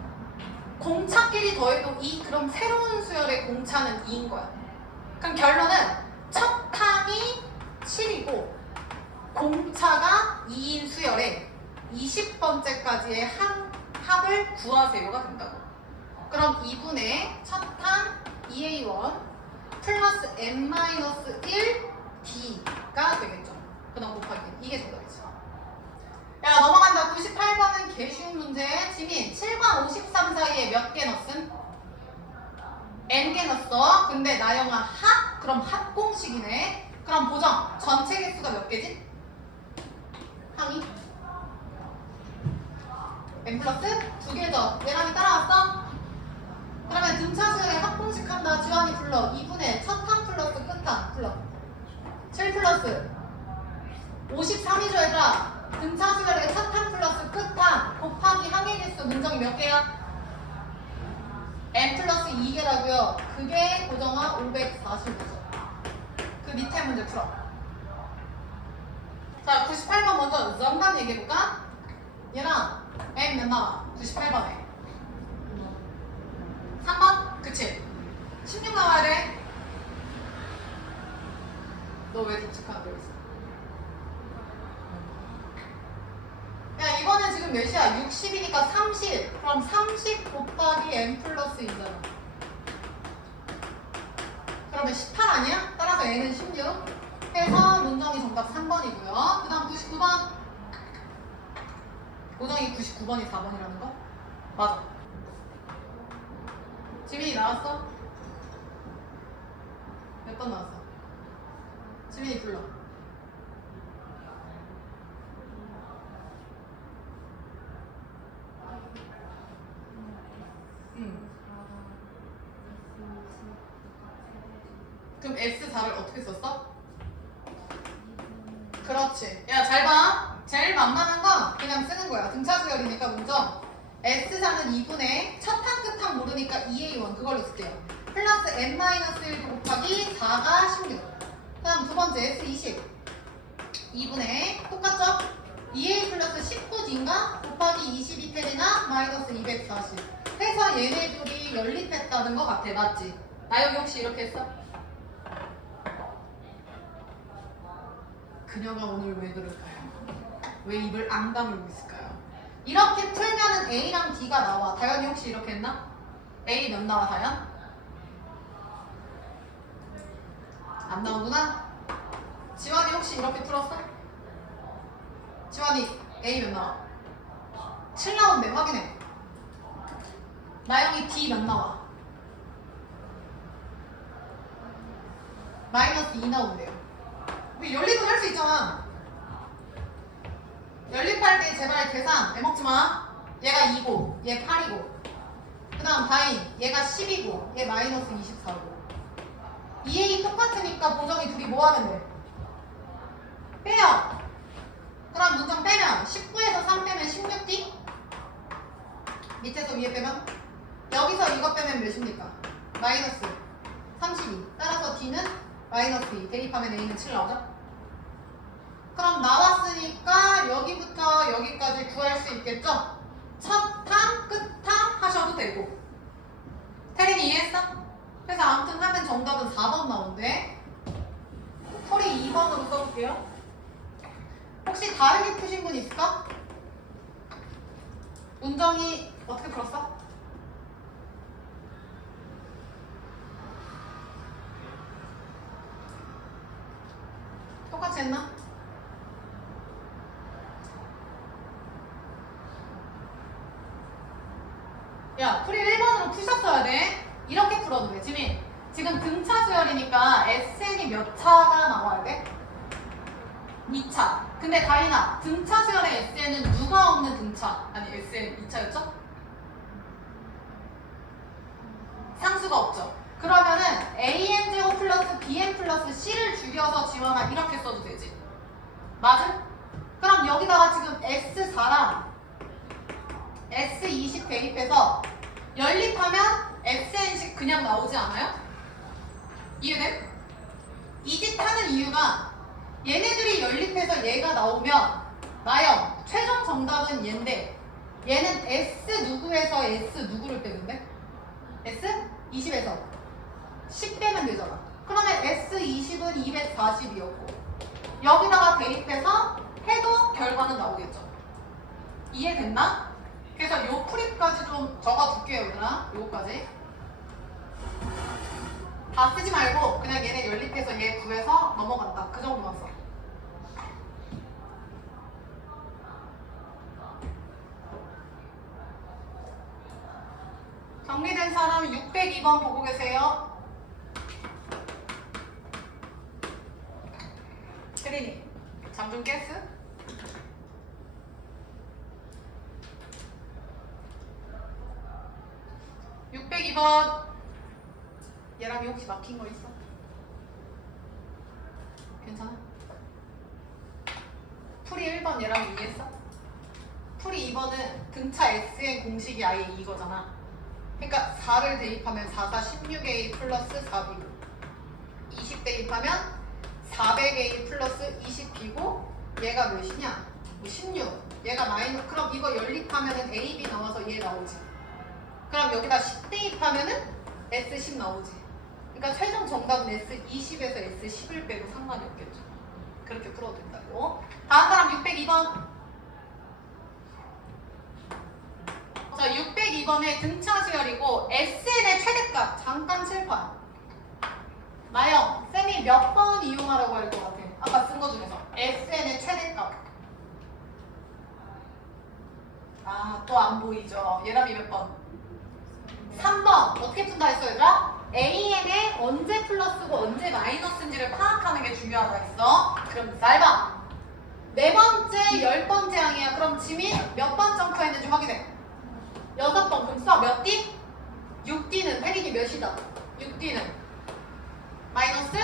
공차끼리 더해도 2. 그럼 새로운 수열의 공차는 2인 거야. 그럼 결론은 첫 항이 7이고 공차가 2인 수열의 20번째까지의 합을 구하세요가 된다고. 그럼 2분의 첫 항 2A1 플러스 N-1D가 되겠죠. 그 다음 곱하기 이게 정답이지. 야 넘어간다. 98번은 개 쉬운 문제. 지민 7과 53 사이에 몇 개 넣었음? N개 넣었어. 근데 나영아 합? 그럼 합공식이네. 그럼 보정 전체 개수가 몇 개지? 항이? N 플러스 2개죠. 예람이 따라왔어? 그러면 등차수열의 합공식 한다. 지환이 불러. 2분의 첫 항 플러스 끝항 불러. 7 플러스 53이죠 얘들아. 등차수열의 첫 항 플러스 끝항 곱하기 항의 개수 문정이 몇 개야? N 플러스 2개라고요. 그게 고정화 545죠. 그 밑에 문제 풀어. 자 98번 먼저 정답 얘기해볼까? 얘랑 N 몇 나와? 98번에 3번? 그치? 16 나와야 돼. 너 왜 도착하는 거 있어? 야 이거는 지금 몇이야? 60이니까 30. 그럼 30 곱하기 N 플러스 2잖아. 그러면 18 아니야? 따라서 N은 16 해서 문정이 정답 3번이고요. 그 다음 99번 고정이 99번이 4번이라는 거? 맞아. 지민이 나왔어? 몇 번 나왔어? 지민이 불러. 그럼 S4를 어떻게 썼어? 그렇지. 야, 잘 봐. 제일 만만한 건 그냥 쓰는 거야. 등차수열이니까 먼저 S4는 2분의 첫 항, 끝 항 모르니까 2A1 그걸로 쓸게요. 플러스 N-1 곱하기 4가 16. 그 다음 두 번째 S20 2분의 똑같죠? 2A 플러스 19D인가? 곱하기 22 테리나 마이너스 240 해서 얘네들이 연립했다는 거 같아. 맞지? 나영이 혹시 이렇게 했어? 그녀가 오늘 왜 그럴까요? 왜 입을 안 다물고 있을까요? 이렇게 풀면은 A랑 D가 나와. 다현이 혹시 이렇게 했나? A 몇 나와 다현? 안 나오구나? 지환이 혹시 이렇게 풀었어? 지환이 A 몇 나와? 7 나온대. 확인해. 나영이 D 몇 나와? 마이너스 2 나온대요. 우리 연립은 할 수 있잖아. 연립할 때 제발 계산 애먹지 마. 얘가 2고 얘 8이고 그 다음 다인 얘가 10이고 얘 마이너스 24고 2A 똑같으니까 보정이 둘이 뭐 하면 돼? 빼요. 그럼 문정 빼면 19에서 3 빼면 16D? 밑에서 위에 빼면? 여기서 이거 빼면 몇입니까? 마이너스 32. 따라서 D는 마이너스 2. 대입하면 A는 7 나오죠? 그럼 나왔으니까 여기부터 여기까지 구할 수 있겠죠? 첫 탕, 끝 탕 하셔도 되고. 태린이 이해했어? 그래서 아무튼 하면 정답은 4번 나온대. 풀이 2번으로 써볼게요. 혹시 다르게 푸신 분 있을까? 운정이 어떻게 풀었어? 똑같이 했나? 야, 풀이 1번으로 푸셨어야 돼. 이렇게 풀어도 돼. 지금 등차 수열이니까 SN이 몇 차가 나와야 돼? 2차. 근데 다이나, 등차 수열의 SN은 누가 없는 등차? 아니, SN 2차였죠? 상수가 없죠. 그러면은 AN제곱 플러스 BN 플러스 C를 줄여서 지원아 이렇게 써도 되지. 맞음? 그럼 여기다가 지금 S4랑 S20 대입해서 연립하면 SN식 그냥 나오지 않아요? 이해돼? 이 짓 하는 이유가 얘네들이 연립해서 얘가 나오면 나영 최종 정답은 얘인데 얘는 S 누구에서 S 누구를 빼는데? S? 20에서 10 빼면 되잖아. 그러면 S20은 240이었고 여기다가 대입해서 해도 결과는 나오겠죠. 이해됐나? 그래서 요 풀입까지 좀 적어둘게요, 얘들아. 요거까지. 다 쓰지 말고 그냥 얘네 연립해서 얘 구해서 넘어간다. 그 정도만 써. 정리된 사람 602번 보고 계세요. 혜린이, 잠 좀 깼어? 얘랑이 혹시 막힌 거 있어? 괜찮아? 풀이 1번 얘랑 이해했어? 풀이 2번은 등차 S의 공식이 아예 이거잖아. 그러니까 4를 대입하면 4, 4, 16A 플러스 4B고 20 대입하면 400A 플러스 20B고 얘가 몇이냐? 16. 얘가 마이너스. 그럼 이거 연립하면은 AB 나와서 얘 나오지. 그럼 여기다 10 대입하면은 S10 나오지. 그러니까 최종 정답은 S20에서 S10을 빼도 상관이 없겠죠. 그렇게 풀어도 된다고. 다음 사람 602번. 자, 602번의 등차 수열이고 SN의 최대값. 잠깐 칠판. 나영, 쌤이 몇 번 이용하라고 할 것 같아? 아까 쓴 거 중에서 SN의 최대값. 아, 또 안 보이죠? 예람이 몇 번? 3번. 어떻게 푼다 했어, 얘들아? AN에 언제 플러스고 언제 마이너스인지를 파악하는 게 중요하다 했어. 그럼 4번. 네 번째, 10번째 항이야. 그럼 지민 몇 번 점프했는지 확인해. 6번. 그럼 써. 몇 D? 6D는 혜린이 몇이다? 6D는 마이너스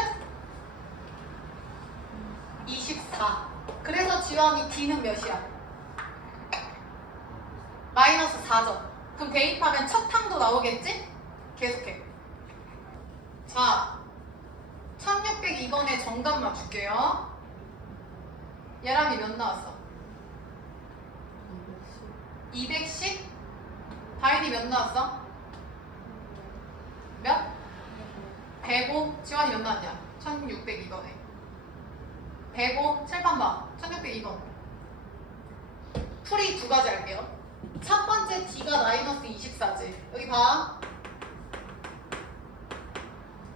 24. 그래서 지원이 D는 몇이야? 마이너스 4점. 그럼 대입하면 첫 항도 나오겠지? 계속해. 자, 1602번에 정답 맞출게요. 예람이 몇 나왔어? 210? 다인이 몇 나왔어? 몇? 105? 지원이 몇 나왔냐? 1602번에 105? 칠판 봐. 1602번 풀이 두 가지 할게요. 첫 번째 D가 마이너스 24지. 여기 봐.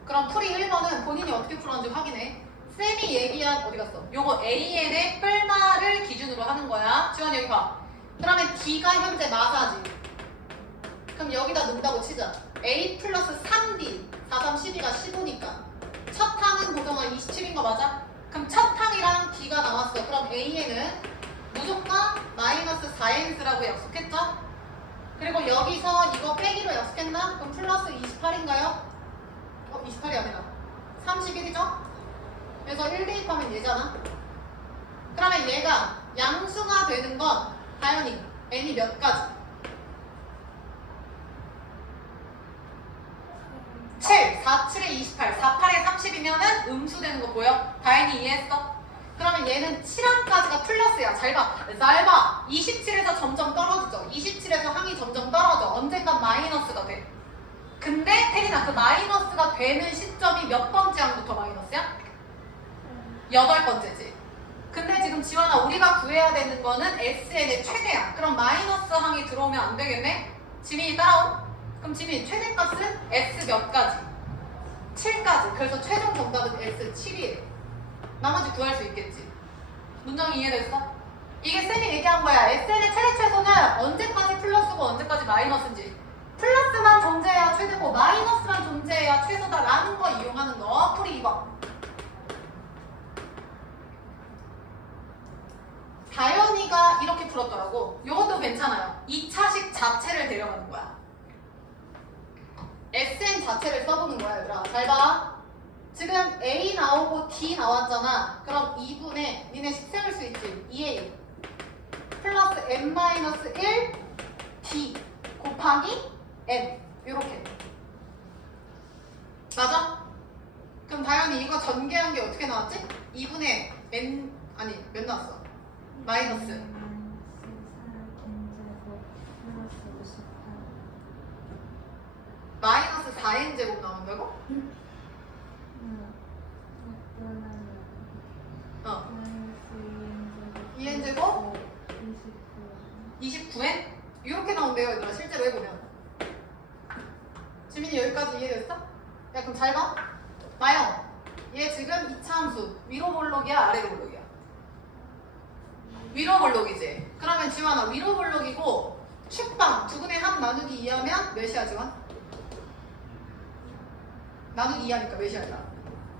그럼 풀이 1번은 본인이 어떻게 풀었는지 확인해. 쌤이 얘기한 어디 갔어? 요거 AN의 뿔마를 기준으로 하는 거야. 지원 여기 봐. 그러면 D가 현재 마사지. 그럼 여기다 넣는다고 치자. A 플러스 3D 4, 3, 12가 15니까 첫 항은 고정한 27인 거 맞아? 그럼 첫 항이랑 D가 나왔어. 그럼 A에는 무조건 마이너스 4n스라고 약속했죠? 그리고 여기서 이거 빼기로 약속했나? 그럼 플러스 28인가요? 28이 아니라 31이죠? 그래서 1 대입하면 얘잖아. 그러면 얘가 양수가 되는 건 당연히 n이 몇 가지? 7, 4, 7에 28, 4, 8에 30이면은 음수되는 거 보여? 다행히 이해했어? 그러면 얘는 7항까지가 플러스야. 잘 봐. 27에서 점점 떨어지죠. 27에서 항이 점점 떨어져. 언젠간 마이너스가 돼. 근데 태린아 그 마이너스가 되는 시점이 몇 번째 항부터 마이너스야? 8번째지. 근데 지금 지원아 우리가 구해야 되는 거는 SN의 최대야. 그럼 마이너스 항이 들어오면 안 되겠네? 지민이 따라오. 그럼 지민 최대값은 S 몇 가지? 7까지. 그래서 최종 정답은 S7이에요. 나머지 구할 수 있겠지. 문장이 이해됐어? 이게 쌤이 얘기한 거야. SN의 최대 최소는 언제까지 플러스고 언제까지 마이너스인지. 플러스만 존재해야 최대고 마이너스만 존재해야 최소다라는 거 이용하는 거. 풀이 2번. 다현이가 이렇게 풀었더라고. 이것도 괜찮아요. 2차식 자체를 데려가는 거야. SN 자체를 써보는 거야 얘들아. 잘 봐. 지금 A 나오고 D 나왔잖아. 그럼 2분의 니네 식 세울 수 있지. 2A 플러스 n-1 D 곱하기 n 요렇게 맞아? 그럼 다현이 이거 전개한 게 어떻게 나왔지? 2분의 n 아니 몇 나왔어? 마이너스 마이너스 4n제곱 나온다고? 어. 2n제곱 29n? 이렇게 나온대요 얘들아. 실제로 해보면. 지민이 여기까지 이해됐어? 야 그럼 잘 봐. 마영 얘 지금 2차 함수 위로 볼록이야 아래로 볼록이야? 위로 볼록이지. 그러면 지환아 위로 볼록이고 축방 두분의 합 나누기 2하면 몇이야 지환? 나누기 2하니까 몇이야?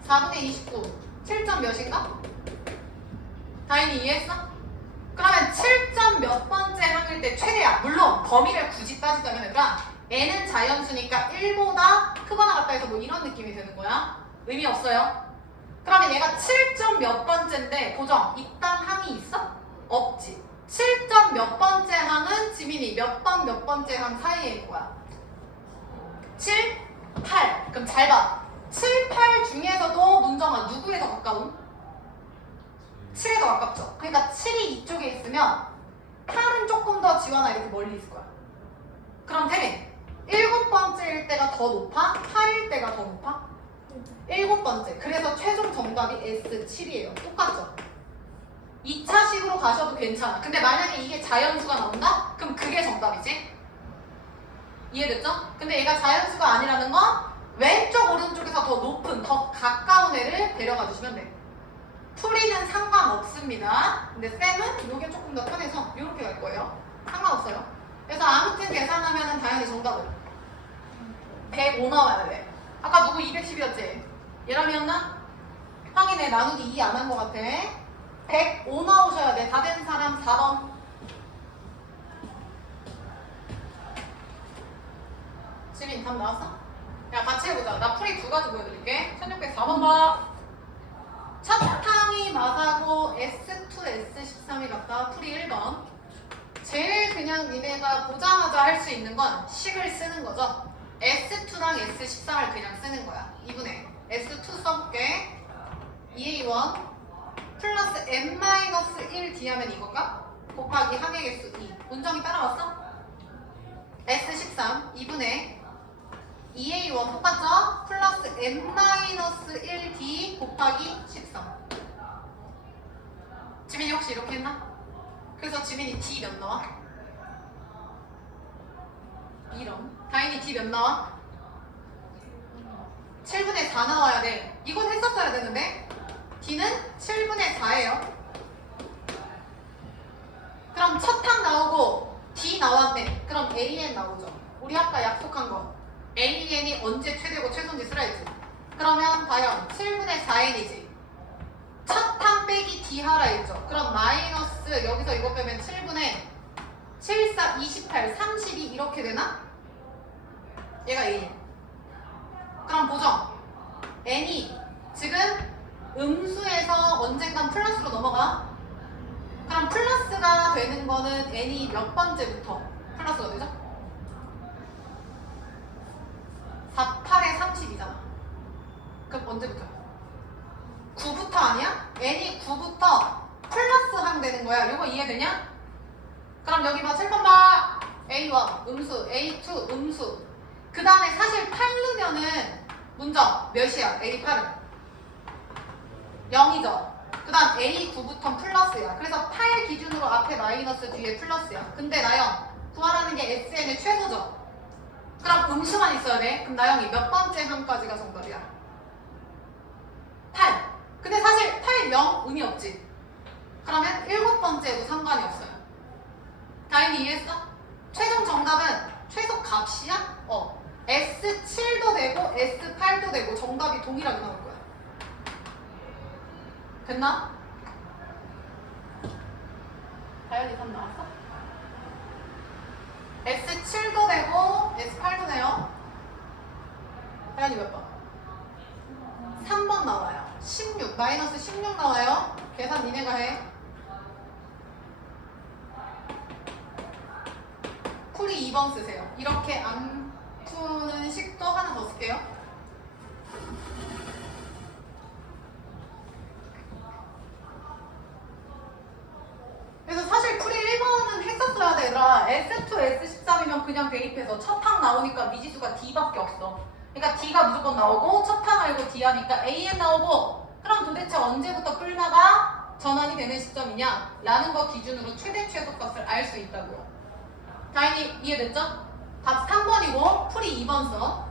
4분의 29 7점 몇인가? 다인이 이해했어? 그러면 7점 몇 번째 항일 때 최대야. 물론 범위를 굳이 따지자면 얘들아 n은 자연수니까 1보다 크거나 같다 해서 뭐 이런 느낌이 되는 거야. 의미 없어요. 그러면 얘가 7점 몇 번째인데 고정 이딴 항이 있어? 없지. 7점 몇 번째 항은 지민이 몇 번 몇 번째 항 사이에 있는 거야. 7, 8. 그럼 잘 봐. 7, 8 중에서도 문정아 누구에 더 가까운? 7에 더 가깝죠. 그러니까 7이 이쪽에 있으면 8은 조금 더 지원아 이렇게 멀리 있을 거야. 그럼 태민 7번째일 때가 더 높아? 8일 때가 더 높아? 7번째. 그래서 최종 정답이 S7이에요. 똑같죠? 2차식으로 가셔도 괜찮아. 근데 만약에 이게 자연수가 나온다? 그럼 그게 정답이지? 이해됐죠? 근데 얘가 자연수가 아니라는 건 왼쪽 오른쪽에서 더 높은 더 가까운 애를 데려가 주시면 돼. 풀이는 상관없습니다. 근데 쌤은 이게 조금 더 편해서 이렇게 갈 거예요. 상관없어요. 그래서 아무튼 계산하면 당연히 정답은 105 나와야 돼. 아까 누구 210이었지? 예람이었나? 확인해. 나누기 2 안 한 것 같아. 105 나오셔야 돼. 다 된 사람 4번. 지민 답 나왔어? 야 같이 해보자. 나 풀이 2가지 보여드릴게. 1604번 봐. 첫 항이 마사고 S2, S13이 같다. 풀이 1번. 제일 그냥 니네가 보자마자 할 수 있는 건 식을 쓰는 거죠. S2랑 S13을 그냥 쓰는 거야. 2분의 S2 써볼게. 2A1 플러스 n-1D 하면 이건가? 곱하기 항의 개수 2. 문정이 따라왔어? S13 2분의 2A1 똑같죠? 플러스 n-1D 곱하기 13. 지민이 혹시 이렇게 했나? 그래서 지민이 D 몇 나와? 이런. 다인이 D 몇 나와? 7분의 4 나와야 돼. 이건 했었어야 되는데 D는 7분의 4예요. 그럼 첫 항 나오고 D 나왔네. 그럼 AN 나오죠. 우리 아까 약속한 거 AN이 언제 최대고 최소인지 쓰라 했지. 그러면 과연 7분의 4n이지. 첫 항 빼기 D 하라 했죠. 그럼 마이너스 여기서 이거 빼면 7분의 7, 4, 28, 32 이렇게 되나? 얘가 A. 그럼 보정. n이 지금 음수에서 언젠간 플러스로 넘어가. 그럼 플러스가 되는 거는 n이 몇 번째부터 플러스가 되죠? 4, 8에 30이잖아. 그럼 언제부터? 9부터 아니야? n이 9부터 플러스 항 되는 거야. 이거 이해되냐? 그럼 여기 봐. 7번 봐. A1 음수, A2 음수. 그 다음에 사실 8 넣으면은 문정 몇이야? A8은 0이죠. 그 다음 A9부터 플러스야. 그래서 8 기준으로 앞에 마이너스 뒤에 플러스야. 근데 나영 구하라는 게 SN의 최소죠. 그럼 음수만 있어야 돼. 그럼 나영이 몇 번째 항까지가 정답이야? 8. 근데 사실 8, 0 의미 없지. 그러면 7번째도 상관이 없어요. 다행히 이해했어? 최종 정답은 최소 값이야? S7도 되고 S8도 되고 정답이 동일하게 나올 거야. 됐나? 다현이 3 나왔어? S7도 되고 S8도 돼요. 다현이 몇 번? 3번 나와요. 16 마이너스 16 나와요. 계산 니네가 해. 풀이 2번 쓰세요. 이렇게 안 푸는 식도 하나 더 쓸게요. 그래서 사실 풀이 1번은 했었어야 돼, 얘들아. S2, S13이면 그냥 대입해서 첫 항 나오니까 미지수가 D밖에 없어. 그러니까 D가 무조건 나오고 첫 항 알고 D 하니까 AN 나오고. 그럼 도대체 언제부터 끌다가 전환이 되는 시점이냐? 라는 거 기준으로 최대 최소값을 알 수 있다고요. 다행히 이해됐죠? 답 3번이고 풀이 2번 써.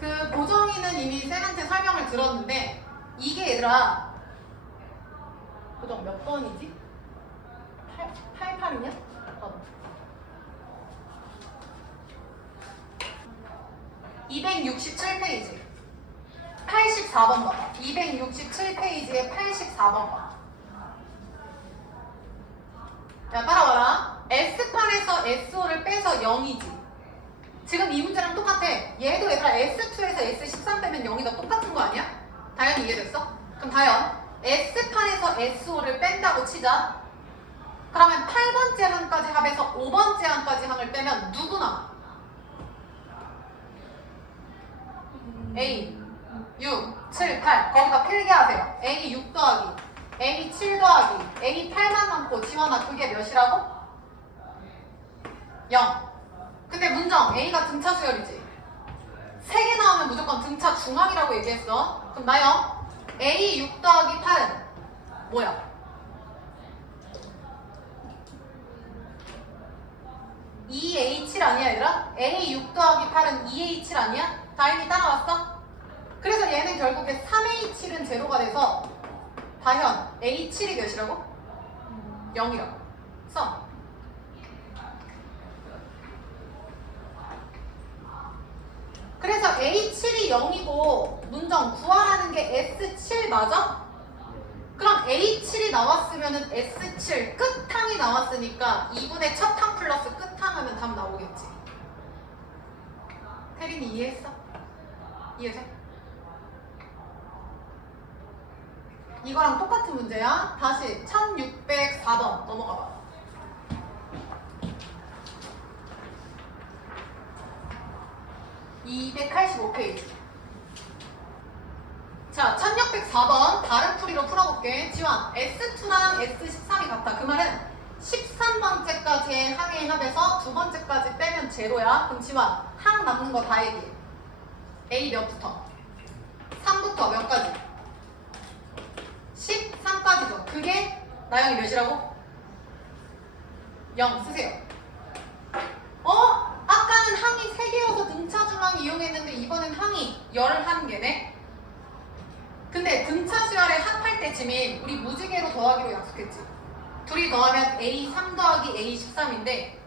그 보정이는 이미 쌤한테 설명을 들었는데 이게 얘들아 보정 몇 번이지? 88이냐? 267페이지 84번 봐. 267페이지에 84번 봐. 야 따라와라. S판에서 SO를 빼서 0이지. 지금 이 문제랑 똑같아. 얘도 얘들아 S2에서 S13 빼면 0이다. 똑같은 거 아니야? 다현 이해됐어? 그럼 다현 S판에서 SO를 뺀다고 치자. 그러면 8번째 항까지 합해서 5번째 항까지 항을 빼면 누구 남아? A 6, 7, 8 거기다 필기하세요. A 6 더하기 A 7 더하기 A 8만 남고 지원아 그게 몇이라고? 0. 근데 문정 A가 등차 수열이지. 3개 나오면 무조건 등차 중앙이라고 얘기했어. 그럼 나요 A 6 더하기 8은 뭐야? 2A7 아니야 얘들아? A 6 더하기 8은 2A7 아니야? 다행히 따라왔어? 그래서 얘는 결국에 3A7은 제로가 돼서 다현 A7이 몇이라고? 0이라고 써. 그래서 A7이 0이고 문정 구하라는 게 S7 맞아? 그럼 A7이 나왔으면은 S7 끝항이 나왔으니까 2분의 첫 항 플러스 끝항 하면 답 나오겠지. 태린이 이해했어? 이해돼? 이거랑 똑같은 문제야. 다시 1604번 넘어가 봐. (285페이지) 자, 1604번 다른 풀이로 풀어볼게. 지원, S2랑 S13이 같다. 그 말은 13번째까지의 항의 합에서 두 번째까지 빼면 제로야. 그럼 지원, 항 남는 거 다 얘기해. A 몇부터? 3부터 몇 가지? 13까지죠. 그게 나영이 몇이라고? 0 쓰세요. 아까는 항이 3개여서 등차 중항 이용했는데 이번엔 항이 11개네. 근데 등차 수열에 합할 때쯤인 우리 무지개로 더하기로 약속했지. 둘이 더하면 A3 더하기 A13인데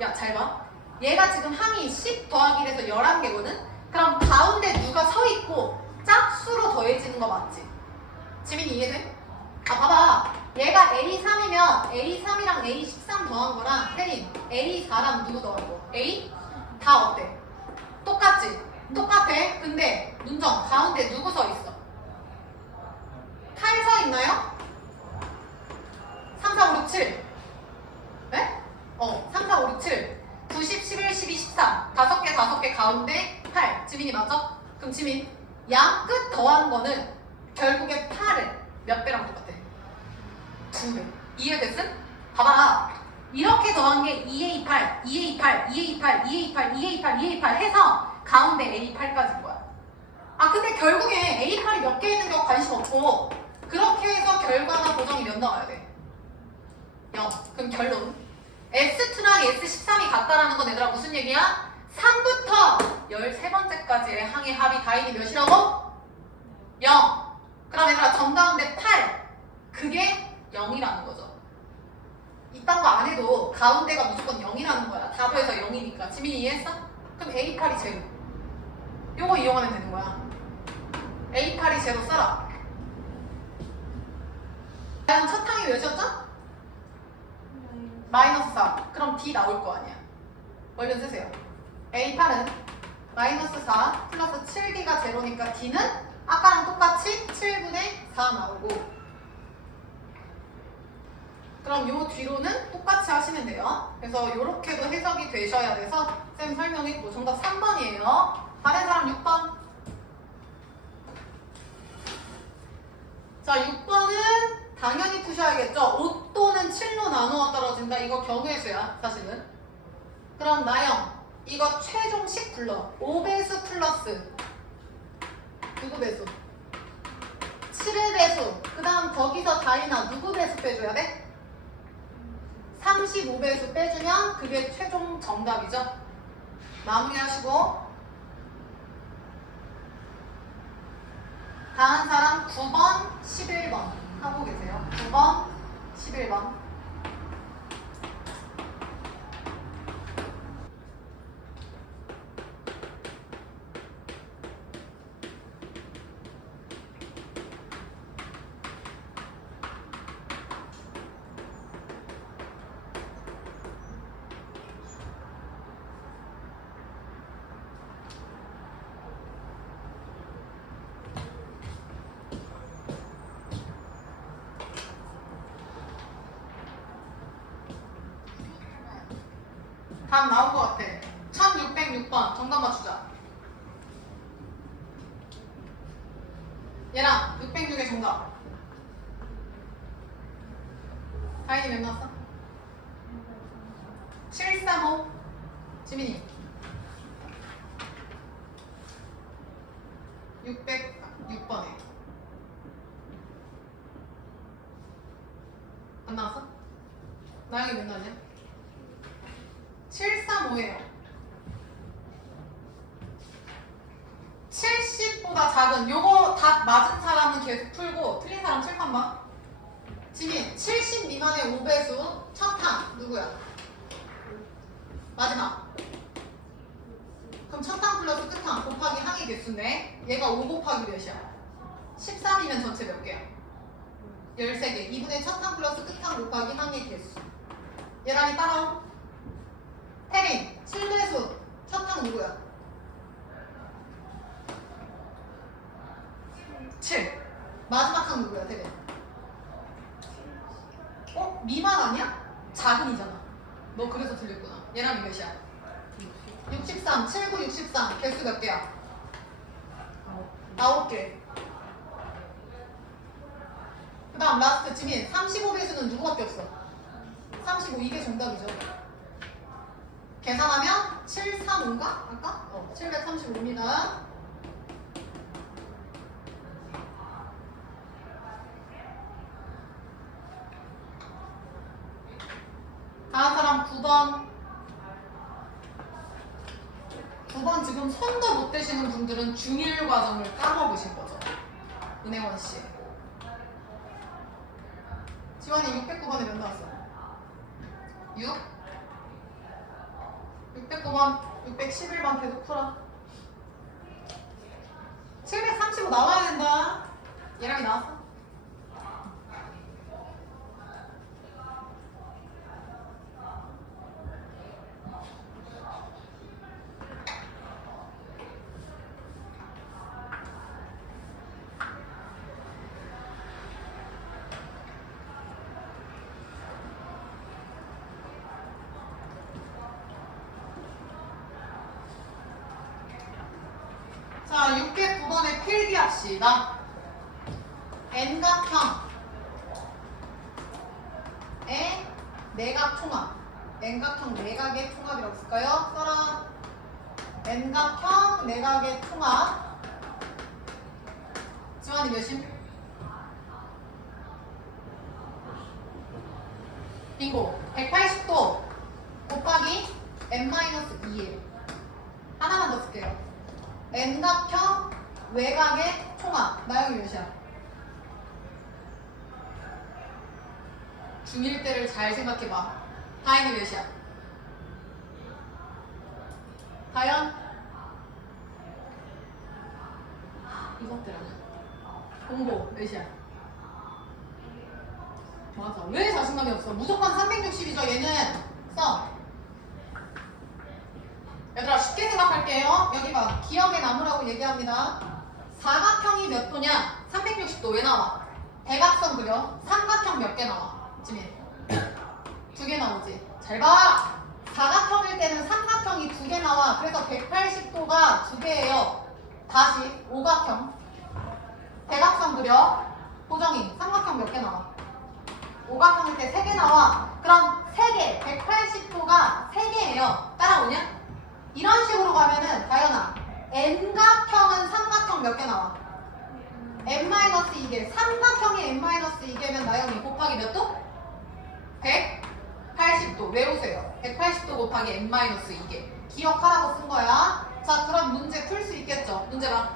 야 잘 봐. 얘가 지금 항이 10 더하기 해서 11개거든? 그럼 가운데 누가 서 있고 짝수로 더해지는 거 맞지? 지민이 이해돼? 아 봐봐. 얘가 A3이면 A3이랑 A13 더한 거랑 혜린 A4랑 누구 더한 거? A? 다 어때? 똑같지? 똑같아. 근데 문정 가운데 누구 서 있어? 8 서 있나요? 3, 4, 5, 6, 7 네? 3, 4, 5, 6, 7 90, 11, 12, 13 5개 가운데 8 지민이 맞아? 그럼 지민 양 끝 더한 거는 결국에 8을 몇 배랑 똑같아? 2배 이해됐음? 봐봐 이렇게 더한 게 2A8, 2A8, 2A8, 2A8, 2A8, 2A8 해서 가운데 A8까지인 거야. 아 근데 결국에 A8이 몇 개 있는 거 관심 없고 그렇게 해서 결과나 보정이 몇 나와야 돼? 0. 그럼 결론 S2랑 S13이 같다라는 건 얘들아 무슨 얘기야? 3부터 13번째까지의 항의 합이 다인이 몇이라고? 0. 그럼 얘들아 정가운데 8 그게 0이라는 거죠. 이딴 거 안 해도 가운데가 무조건 0이라는 거야. 다 더해서 0이니까. 지민이 이해했어? 그럼 A8이 제로. 요거 이용하면 되는 거야. A8이 제로 써라. 다음 첫 항이 몇이었죠? 마이너스 4. 그럼 D 나올 거 아니야. 얼른 쓰세요. A8은 마이너스 4 플러스 7D가 제로니까 D는 아까랑 똑같이 7분의 4 나오고 그럼 요 뒤로는 똑같이 하시면 돼요. 그래서 요렇게도 해석이 되셔야 돼서 쌤 설명했고 정답 3번이에요. 다른 사람 6번. 자 6번은 당연히 푸셔야겠죠. 5 또는 7로 나누어 떨어진다. 이거 경우의 수야 사실은. 그럼 나영 이거 최종식 불러. 5배수 플러스 누구 배수? 7의 배수. 그 다음 거기서 다이나 누구 배수 빼줘야 돼? 35배수 빼주면 그게 최종 정답이죠. 마무리하시고 다음 사람 9번, 11번 하고 계세요. 9번, 11번. 답 나온 것 같아. 1606번 정답 맞추자. 얘랑 606의 정답. 다인이 몇 나왔어? 735. 지민이 606번에 안 나왔어? 나영이 몇 나왔냐? 735예요. 70보다 작은 요거 답 맞은 사람은 계속 풀고 틀린 사람 칠판 봐. 지민 70 미만의 5배수 첫 항 누구야? 마지막. 그럼 첫 항 플러스 끝 항 곱하기 항의 개수인데 얘가 5 곱하기 몇이야? 13이면 전체 몇 개야? 13개. 2분의 첫 항 플러스 끝 항 곱하기 항의 개수. 얘랑이 따라오. 혜린 7배수 첫 항 누구야? 7. 마지막 항 누구야 혜린? 미만 아니야? 작은이잖아. 너 그래서 틀렸구나. 얘랑 몇이야? 63. 7, 9, 63. 개수 몇 개야? 9개. 그 다음 라스트 지민 35배수는 누구밖에 없어? 35. 이게 정답이죠. 계산하면 735인가? 아까? 735입니다. 다음 사람 9번. 9번 지금 손도 못 대시는 분들은 중1 과정을 까먹으신 거죠. 은혜원 씨. 지원이 609번에 몇 나왔어? 6? 609번, 611번 계속 풀어. 735 나와야 된다. 얘랑이 나왔어? 자, 609번의 필기합시다. N각형의 내각총합. N각형 내각의 총합이라고 쓸까요? 써라. N각형 내각의 총합. 지환이 몇임? 빙고. 180도 곱하기 n-2에 하나만 더 쓸게요. N각형 외곽의 총합. 나영이 몇이야? 중1 때를 잘 생각해봐. 다현이 몇이야? 다현? 이것들아. 공보 몇이야? 맞아. 왜 자신감이 없어? 무조건 360이죠. 얘는 써. 얘들아 쉽게 생각할게요. 여기 봐. 기억에 남으라고 얘기합니다. 사각형이 몇 도냐? 360도. 왜 나와? 대각선 그려. 삼각형 몇 개 나와? 지민 2개 나오지. 잘 봐. 사각형일 때는 삼각형이 2개 나와. 그래서 180도가 2개예요. 다시 오각형. 대각선 그려. 보정이 삼각형 몇 개 나와? 오각형일 때 3개 나와. 그럼 3개 180도가 3개예요. 따라오냐? 이런 식으로 가면은 다현아 N각형은 삼각형 몇 개 나와? n-2개. 삼각형이 n-2개면 나영이 곱하기 몇 도? 180도. 외우세요. 180도 곱하기 n-2개. 기억하라고 쓴 거야. 자, 그럼 문제 풀 수 있겠죠? 문제 봐.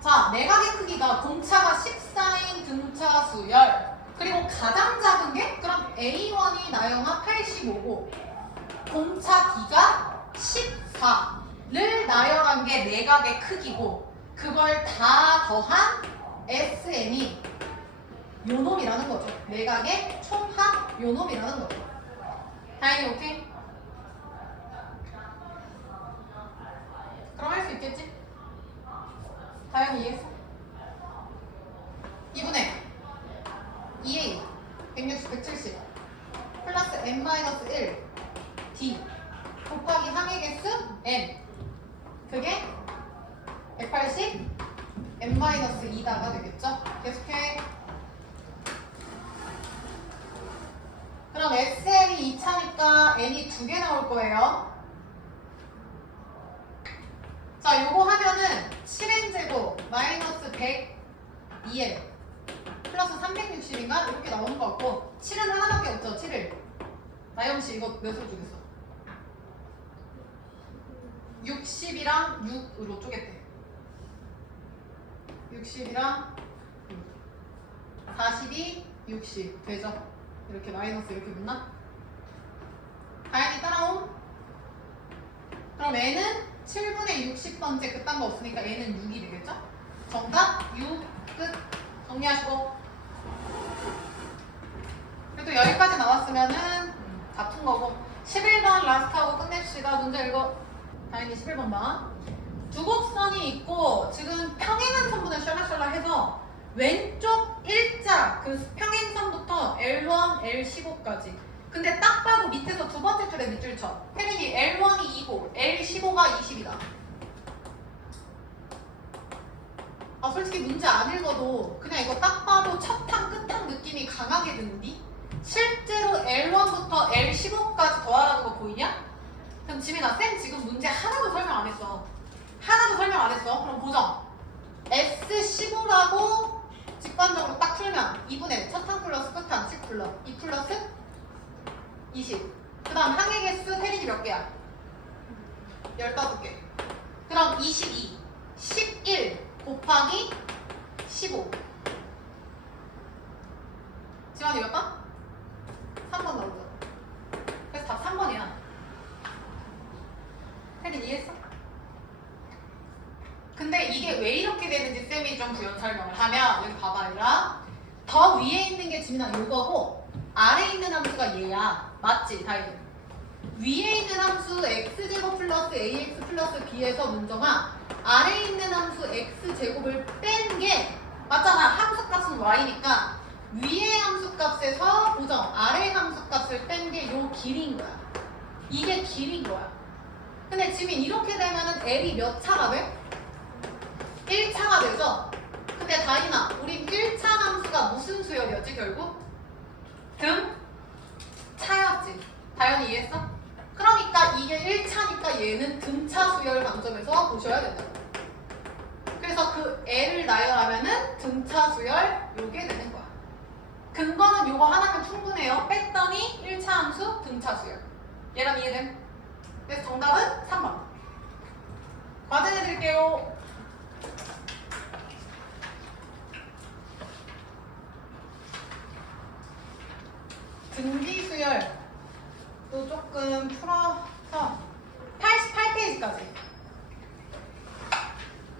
자, 내각의 크기가 공차가 14인 등차 수열. 그리고 가장 작은 게 그럼 A1이 나영아 85고 공차 B가 14를 나열한 게 내각의 크기고 그걸 다 더한 SN이 요놈이라는 거죠. 내각의 총합 요놈이라는 거죠. 다행히 오케이? 그럼 할 수 있겠지? 다행히 이해했어? 2분의 2A 160, 170 플러스 n-1 D 곱하기 항의 개수 n 그게 180 n-2다가 되겠죠? 계속해. 그럼 SN이 2차니까 n이 2개 나올 거예요. 자, 요거 하면은 7n제곱 마이너스 102n 플러스 360인가? 이렇게 나오는 것 같고 7은 하나밖에 없죠. 7을 나영씨 이거 몇으로 쪼갰어? 60이랑 6으로 쪼갰대. 60이랑 6 42, 60 되죠? 이렇게 마이너스 이렇게 붙나? 다행히 따라옴. 그럼 n은 7분의 60번째 그딴 거 없으니까 n은 6이 되겠죠? 정답 6 끝. 정리하시고. 그래도 여기까지 나왔으면은 다 푼 거고. 11번 라스트하고 끝냅시다. 문제 읽어. 다행히 11번 봐. 두 곡선이 있고 지금 평행한선분을 샬락샬락해서 왼쪽 일자 그 평행선부터 L1, L15까지. 근데 딱 봐도 밑에서 두 번째 줄에 밑줄 쳐. 혜린이 L1이 2고 L15가 20이다. 아, 솔직히 문제 안 읽어도 그냥 이거 딱 봐도 첫탕 끝탕 느낌이 강하게 드는디? 실제로 L1부터 L15까지 더하라는 거 보이냐? 그럼 지민아, 쌤 지금 문제 하나도 설명 안 했어. 하나도 설명 안 했어. 그럼 보정. S15라고 직관적으로 딱 풀면 2분의 첫탕 플러스 끝탕 10 불러. 2 플러스 20. 그 다음 항의 개수 혜린이 몇 개야? 15개. 그럼 22, 11 곱하기 15. 지환이 몇 번? 이게 왜 이렇게 되는지 쌤이 좀 부연 설명을 하면 여기 봐봐 얘들아. 더 위에 있는 게 지민아 요거고 아래에 있는 함수가 얘야. 맞지 다이? 위에 있는 함수 x제곱 플러스 ax 플러스 b에서 문정아 아래에 있는 함수 x제곱을 뺀 게 맞잖아. 함수값은 y니까 위의 함수값에서 보정 아래 함수값을 뺀 게 요 길이인 거야. 이게 길이인 거야. 근데 지민 이렇게 되면은 L이 몇 차가 돼? 1차가 되죠? 근데 다인아 우리 1차 함수가 무슨 수열이었지 결국? 등? 차였지. 다현이 이해했어? 그러니까 이게 1차니까 얘는 등차 수열 관점에서 보셔야 된다. 그래서 그 L을 나열하면은 등차 수열 요게 되는 거야. 근거는 요거 하나면 충분해요. 뺐더니 1차 함수 등차 수열. 얘랑 이해됨? 그래서 정답은 3번. 과제 내드릴게요. 등비 수열 또 조금 풀어서 88페이지까지